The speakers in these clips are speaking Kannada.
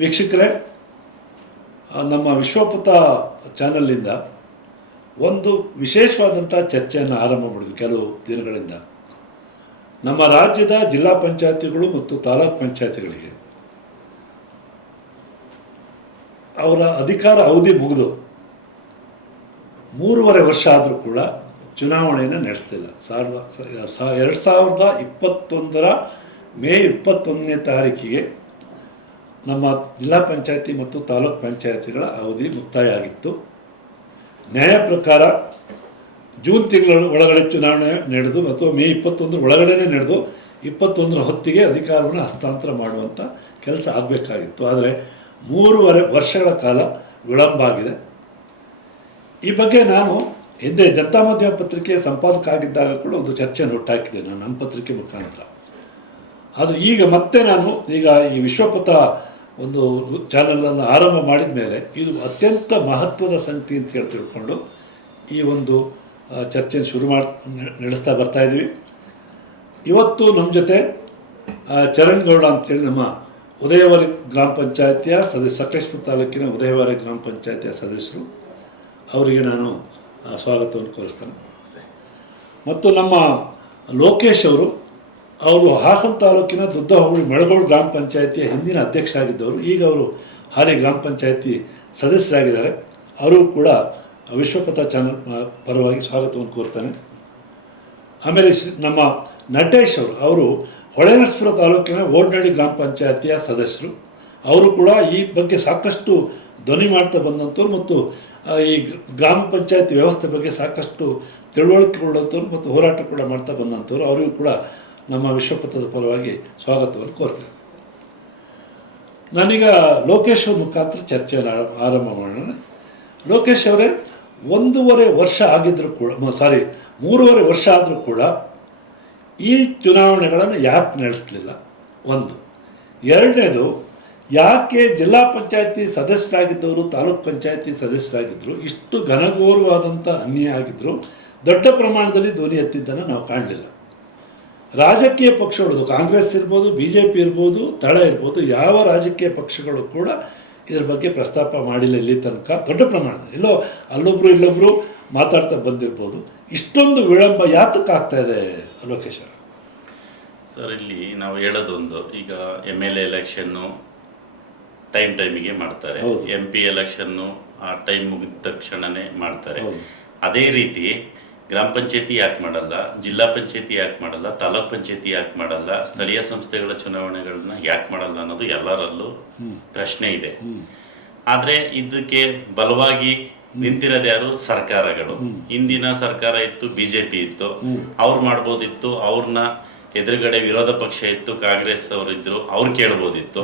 ವೀಕ್ಷಕರೇ ನಮ್ಮ ವಿಶ್ವಪುತ ಚಾನಲ್ನಿಂದ ಒಂದು ವಿಶೇಷವಾದಂಥ ಚರ್ಚೆಯನ್ನು ಆರಂಭ ಮಾಡಿದ್ವಿ ಕೆಲವು ದಿನಗಳಿಂದ. ನಮ್ಮ ರಾಜ್ಯದ ಜಿಲ್ಲಾ ಪಂಚಾಯತಿಗಳು ಮತ್ತು ತಾಲೂಕ್ ಪಂಚಾಯತಿಗಳಿಗೆ. ಅವರ ಅಧಿಕಾರ ಅವಧಿ ಮುಗಿದು ಮೂರುವರೆ ವರ್ಷ ಆದರೂ ಕೂಡ ಚುನಾವಣೆಯನ್ನು ನಡೆಸ್ತಿಲ್ಲ. ಸಾವಿರದ ಎರಡು ಸಾವಿರದ ಇಪ್ಪತ್ತೊಂದರ ಮೇ ಇಪ್ಪತ್ತೊಂದನೇ ತಾರೀಕಿಗೆ ನಮ್ಮ ಜಿಲ್ಲಾ ಪಂಚಾಯತಿ ಮತ್ತು ತಾಲೂಕ್ ಪಂಚಾಯತಿಗಳ ಅವಧಿ ಮುಕ್ತಾಯ ಆಗಿತ್ತು. ನ್ಯಾಯ ಪ್ರಕಾರ ಜೂನ್ ತಿಂಗಳ ಒಳಗಡೆ ಚುನಾವಣೆ ನಡೆದು ಅಥವಾ ಮೇ ಇಪ್ಪತ್ತೊಂದರ ಒಳಗಡೆನೇ ನಡೆದು ಇಪ್ಪತ್ತೊಂದರ ಹೊತ್ತಿಗೆ ಅಧಿಕಾರವನ್ನು ಹಸ್ತಾಂತರ ಮಾಡುವಂಥ ಕೆಲಸ ಆಗಬೇಕಾಗಿತ್ತು. ಆದರೆ ಮೂರುವರೆ ವರ್ಷಗಳ ಕಾಲ ವಿಳಂಬ ಆಗಿದೆ. ಈ ಬಗ್ಗೆ ನಾನು ಹಿಂದೆ ಜನತಾ ಮಾಧ್ಯಮ ಪತ್ರಿಕೆ ಸಂಪಾದಕ ಆಗಿದ್ದಾಗ ಕೂಡ ಒಂದು ಚರ್ಚೆಯನ್ನು ಹುಟ್ಟಾಕಿದೆ ನಾನು ನಮ್ಮ ಪತ್ರಿಕೆ ಮುಖಾಂತರ. ಅದು ಈಗ ಮತ್ತೆ ನಾನು ಈಗ ಈ ವಿಶ್ವಪಥ ಒಂದು ಚಾನಲನ್ನು ಆರಂಭ ಮಾಡಿದ ಮೇಲೆ ಇದು ಅತ್ಯಂತ ಮಹತ್ವದ ಸಂಗತಿ ಅಂತ ಹೇಳಿ ತಿಳ್ಕೊಂಡು ಈ ಒಂದು ಚರ್ಚೆನ ಶುರು ಮಾಡಿ, ನಡೆಸ್ತಾ ಬರ್ತಾ ಇದ್ದೀವಿ. ಇವತ್ತು ನಮ್ಮ ಜೊತೆ ಚರಣ್ ಗೌಡ ಅಂತೇಳಿ ನಮ್ಮ ಉದಯವಾರಿ ಗ್ರಾಮ ಪಂಚಾಯತಿಯ ಸದಸ್ಯ, ಸಕಲೇಶ್ಪುರ ತಾಲೂಕಿನ ಉದಯವಾರಿ ಗ್ರಾಮ ಪಂಚಾಯತಿಯ ಸದಸ್ಯರು. ಅವರಿಗೆ ನಾನು ಸ್ವಾಗತವನ್ನು ಕೋರಿಸ್ತೇನೆ. ಮತ್ತು ನಮ್ಮ ಲೋಕೇಶ್ ಅವರು ಅವರು ಹಾಸನ ತಾಲೂಕಿನ ದುದ್ದ ಹೋಬಳಿ ಮಳಗೋಡು ಗ್ರಾಮ ಪಂಚಾಯತಿಯ ಹಿಂದಿನ ಅಧ್ಯಕ್ಷ ಆಗಿದ್ದವರು ಈಗ ಅವರು ಹಾಲಿ ಗ್ರಾಮ ಪಂಚಾಯತಿ ಸದಸ್ಯರಾಗಿದ್ದಾರೆ. ಅವರು ಕೂಡ ವಿಶ್ವಪಥ ಚಾನಲ್ ಪರವಾಗಿ ಸ್ವಾಗತವನ್ನು ಕೋರ್ತಾನೆ. ಆಮೇಲೆ ನಮ್ಮ ನಟೇಶ್ ಅವರು ಅವರು ಹೊಳೆನರಸಪುರ ತಾಲೂಕಿನ ಓಡ್ನಳ್ಳಿ ಗ್ರಾಮ ಪಂಚಾಯತಿಯ ಸದಸ್ಯರು. ಅವರು ಕೂಡ ಈ ಬಗ್ಗೆ ಸಾಕಷ್ಟು ಧ್ವನಿ ಮಾಡ್ತಾ ಬಂದಂಥವ್ರು ಮತ್ತು ಈ ಗ್ರಾಮ ಪಂಚಾಯತ್ ವ್ಯವಸ್ಥೆ ಬಗ್ಗೆ ಸಾಕಷ್ಟು ತಿಳುವಳಿಕೆ ಕೊಡುವಂಥವ್ರು ಮತ್ತು ಹೋರಾಟ ಕೂಡ ಮಾಡ್ತಾ ಬಂದಂಥವ್ರು. ಅವರಿಗೂ ಕೂಡ ನಮ್ಮ ವಿಶ್ವಪತ್ರದ ಪರವಾಗಿ ಸ್ವಾಗತವನ್ನು ಕೋರ್ತೇನೆ. ನಾನೀಗ ಲೋಕೇಶ್ ಮುಖಾಂತರ ಚರ್ಚೆಯನ್ನು ಆರಂಭ ಮಾಡೋಣ. ಲೋಕೇಶ್ ಅವರೇ, ಒಂದೂವರೆ ವರ್ಷ ಆಗಿದ್ದರೂ ಕೂಡ ಸಾರಿ ಮೂರುವರೆ ವರ್ಷ ಆದರೂ ಕೂಡ ಈ ಚುನಾವಣೆಗಳನ್ನು ಯಾಕೆ ನಡೆಸಲಿಲ್ಲ? ಒಂದು. ಎರಡನೇದು, ಯಾಕೆ ಜಿಲ್ಲಾ ಪಂಚಾಯತಿ ಸದಸ್ಯರಾಗಿದ್ದವರು, ತಾಲೂಕ್ ಪಂಚಾಯತಿ ಸದಸ್ಯರಾಗಿದ್ದರು, ಇಷ್ಟು ಘನಘೋರವಾದಂಥ ಅನ್ಯಾಯ ಆಗಿದ್ದರು ದೊಡ್ಡ ಪ್ರಮಾಣದಲ್ಲಿ ಧ್ವನಿ ಎತ್ತಿದ್ದನ್ನು ನಾವು ಕಾಣಲಿಲ್ಲ. ರಾಜಕೀಯ ಪಕ್ಷಗಳು ಕಾಂಗ್ರೆಸ್ ಇರ್ಬೋದು ಬಿ ಜೆ ಪಿ ಇರ್ಬೋದು ದಳ ಇರ್ಬೋದು ಯಾವ ರಾಜಕೀಯ ಪಕ್ಷಗಳು ಕೂಡ ಇದ್ರ ಬಗ್ಗೆ ಪ್ರಸ್ತಾಪ ಮಾಡಿಲ್ಲ ಇಲ್ಲಿ ತನಕ ದೊಡ್ಡ ಪ್ರಮಾಣ ಎಲ್ಲೋ ಅಲ್ಲೊಬ್ರು ಇಲ್ಲೊಬ್ರು ಮಾತಾಡ್ತಾ ಬಂದಿರ್ಬೋದು ಇಷ್ಟೊಂದು ವಿಳಂಬ ಯಾತಕ್ಕೆ ಆಗ್ತಾ ಇದೆ ಲೋಕೇಶ್ ಅವರು? ಸರ್ ಇಲ್ಲಿ ನಾವು ಹೇಳೋದೊಂದು ಈಗ M L A election time ಟೈಮಿಗೆ ಮಾಡ್ತಾರೆ. ಎಂ ಪಿ ಎಲೆಕ್ಷನ್ನು ಆ ಟೈಮ್ ಮುಗಿದ ತಕ್ಷಣನೇ ಮಾಡ್ತಾರೆ. ಅದೇ ರೀತಿ ಗ್ರಾಮ ಪಂಚಾಯತಿ ಯಾಕೆ ಮಾಡಲ್ಲ ಜಿಲ್ಲಾ ಪಂಚಾಯತಿ ಯಾಕೆ ಮಾಡಲ್ಲ ತಾಲೂಕ್ ಪಂಚಾಯತಿ ಯಾಕೆ ಮಾಡಲ್ಲ ಸ್ಥಳೀಯ ಸಂಸ್ಥೆಗಳ ಚುನಾವಣೆಗಳನ್ನ ಯಾಕೆ ಮಾಡಲ್ಲ ಅನ್ನೋದು ಎಲ್ಲರಲ್ಲೂ ಪ್ರಶ್ನೆ ಇದೆ. ಆದ್ರೆ ಇದಕ್ಕೆ ಬಲವಾಗಿ ನಿಂತಿರೋದು ಯಾರು? ಸರ್ಕಾರಗಳು. ಹಿಂದಿನ ಸರ್ಕಾರ ಇತ್ತು ಬಿಜೆಪಿ ಇತ್ತು. ಅವ್ರು ಮಾಡ್ಬೋದಿತ್ತು ಅವ್ರನ್ನ ಎದುರುಗಡೆ ವಿರೋಧ ಪಕ್ಷ ಇತ್ತು ಕಾಂಗ್ರೆಸ್ ಅವರಿದ್ರು ಅವ್ರು ಕೇಳ್ಬೋದಿತ್ತು.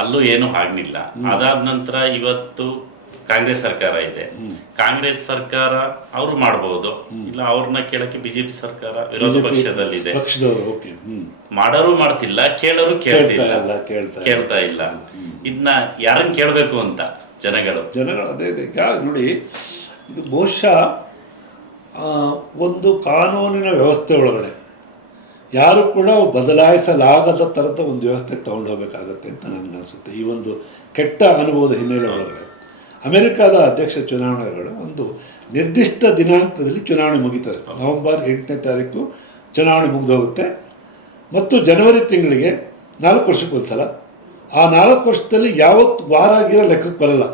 ಅಲ್ಲೂ ಏನು ಆಗ್ಲಿಲ್ಲ. ಅದಾದ ನಂತರ ಇವತ್ತು ಕಾಂಗ್ರೆಸ್ ಸರ್ಕಾರ ಇದೆ. ಕಾಂಗ್ರೆಸ್ ಸರ್ಕಾರ ಅವರು ಮಾಡಬಹುದು ಇಲ್ಲ ಅವ್ರನ್ನ ಕೇಳಕ್ಕೆ ಬಿಜೆಪಿ ಸರ್ಕಾರ ವಿರೋಧ ಪಕ್ಷದಲ್ಲಿದೆ. ಮಾಡೋರು ಮಾಡ್ತಿಲ್ಲ ಕೇಳೋರು ಕೇಳ್ತಾ ಕೇಳ್ತಿಲ್ಲ. ಇಲ್ಲ ಕೇಳ್ತಾ ಇಲ್ಲ. ಇದನ್ನ ಯಾರನ್ನ ಕೇಳಬೇಕು ಅಂತ ಜನಗಳು? ಜನಗಳು ಅದೇ ಈಗ ನೋಡಿ ಇದು ಬಹುಶಃ ಆ, ಒಂದು ಕಾನೂನಿನ ವ್ಯವಸ್ಥೆ ಒಳಗಡೆ. ಯಾರು ಕೂಡ ಬದಲಾಯಿಸಲಾಗದ ಥರದ ಒಂದು ವ್ಯವಸ್ಥೆ ತಗೊಂಡು ಹೋಗಬೇಕಾಗತ್ತೆ ಅಂತ ನನಗೆ ಅನಿಸುತ್ತೆ. ಈ ಒಂದು ಕೆಟ್ಟ ಅನುಭವದ ಹಿನ್ನೆಲೆ ಒಳಗಡೆ. ಅಮೆರಿಕದ ಅಧ್ಯಕ್ಷ ಚುನಾವಣೆಗಳು ಒಂದು ನಿರ್ದಿಷ್ಟ ದಿನಾಂಕದಲ್ಲಿ ಚುನಾವಣೆ ಮುಗೀತದೆ. ನವೆಂಬರ್ ಎಂಟನೇ ತಾರೀಕು ಚುನಾವಣೆ ಮುಗಿದೋಗುತ್ತೆ. ಮತ್ತು ಜನವರಿ ತಿಂಗಳಿಗೆ ನಾಲ್ಕು ವರ್ಷಕ್ಕೆ ಒಂದ್ಸಲ. ಆ ನಾಲ್ಕು ವರ್ಷದಲ್ಲಿ ಯಾವತ್ತು ವಾರ ಆಗಿರೋ ಲೆಕ್ಕಕ್ಕೆ ಬರಲ್ಲ.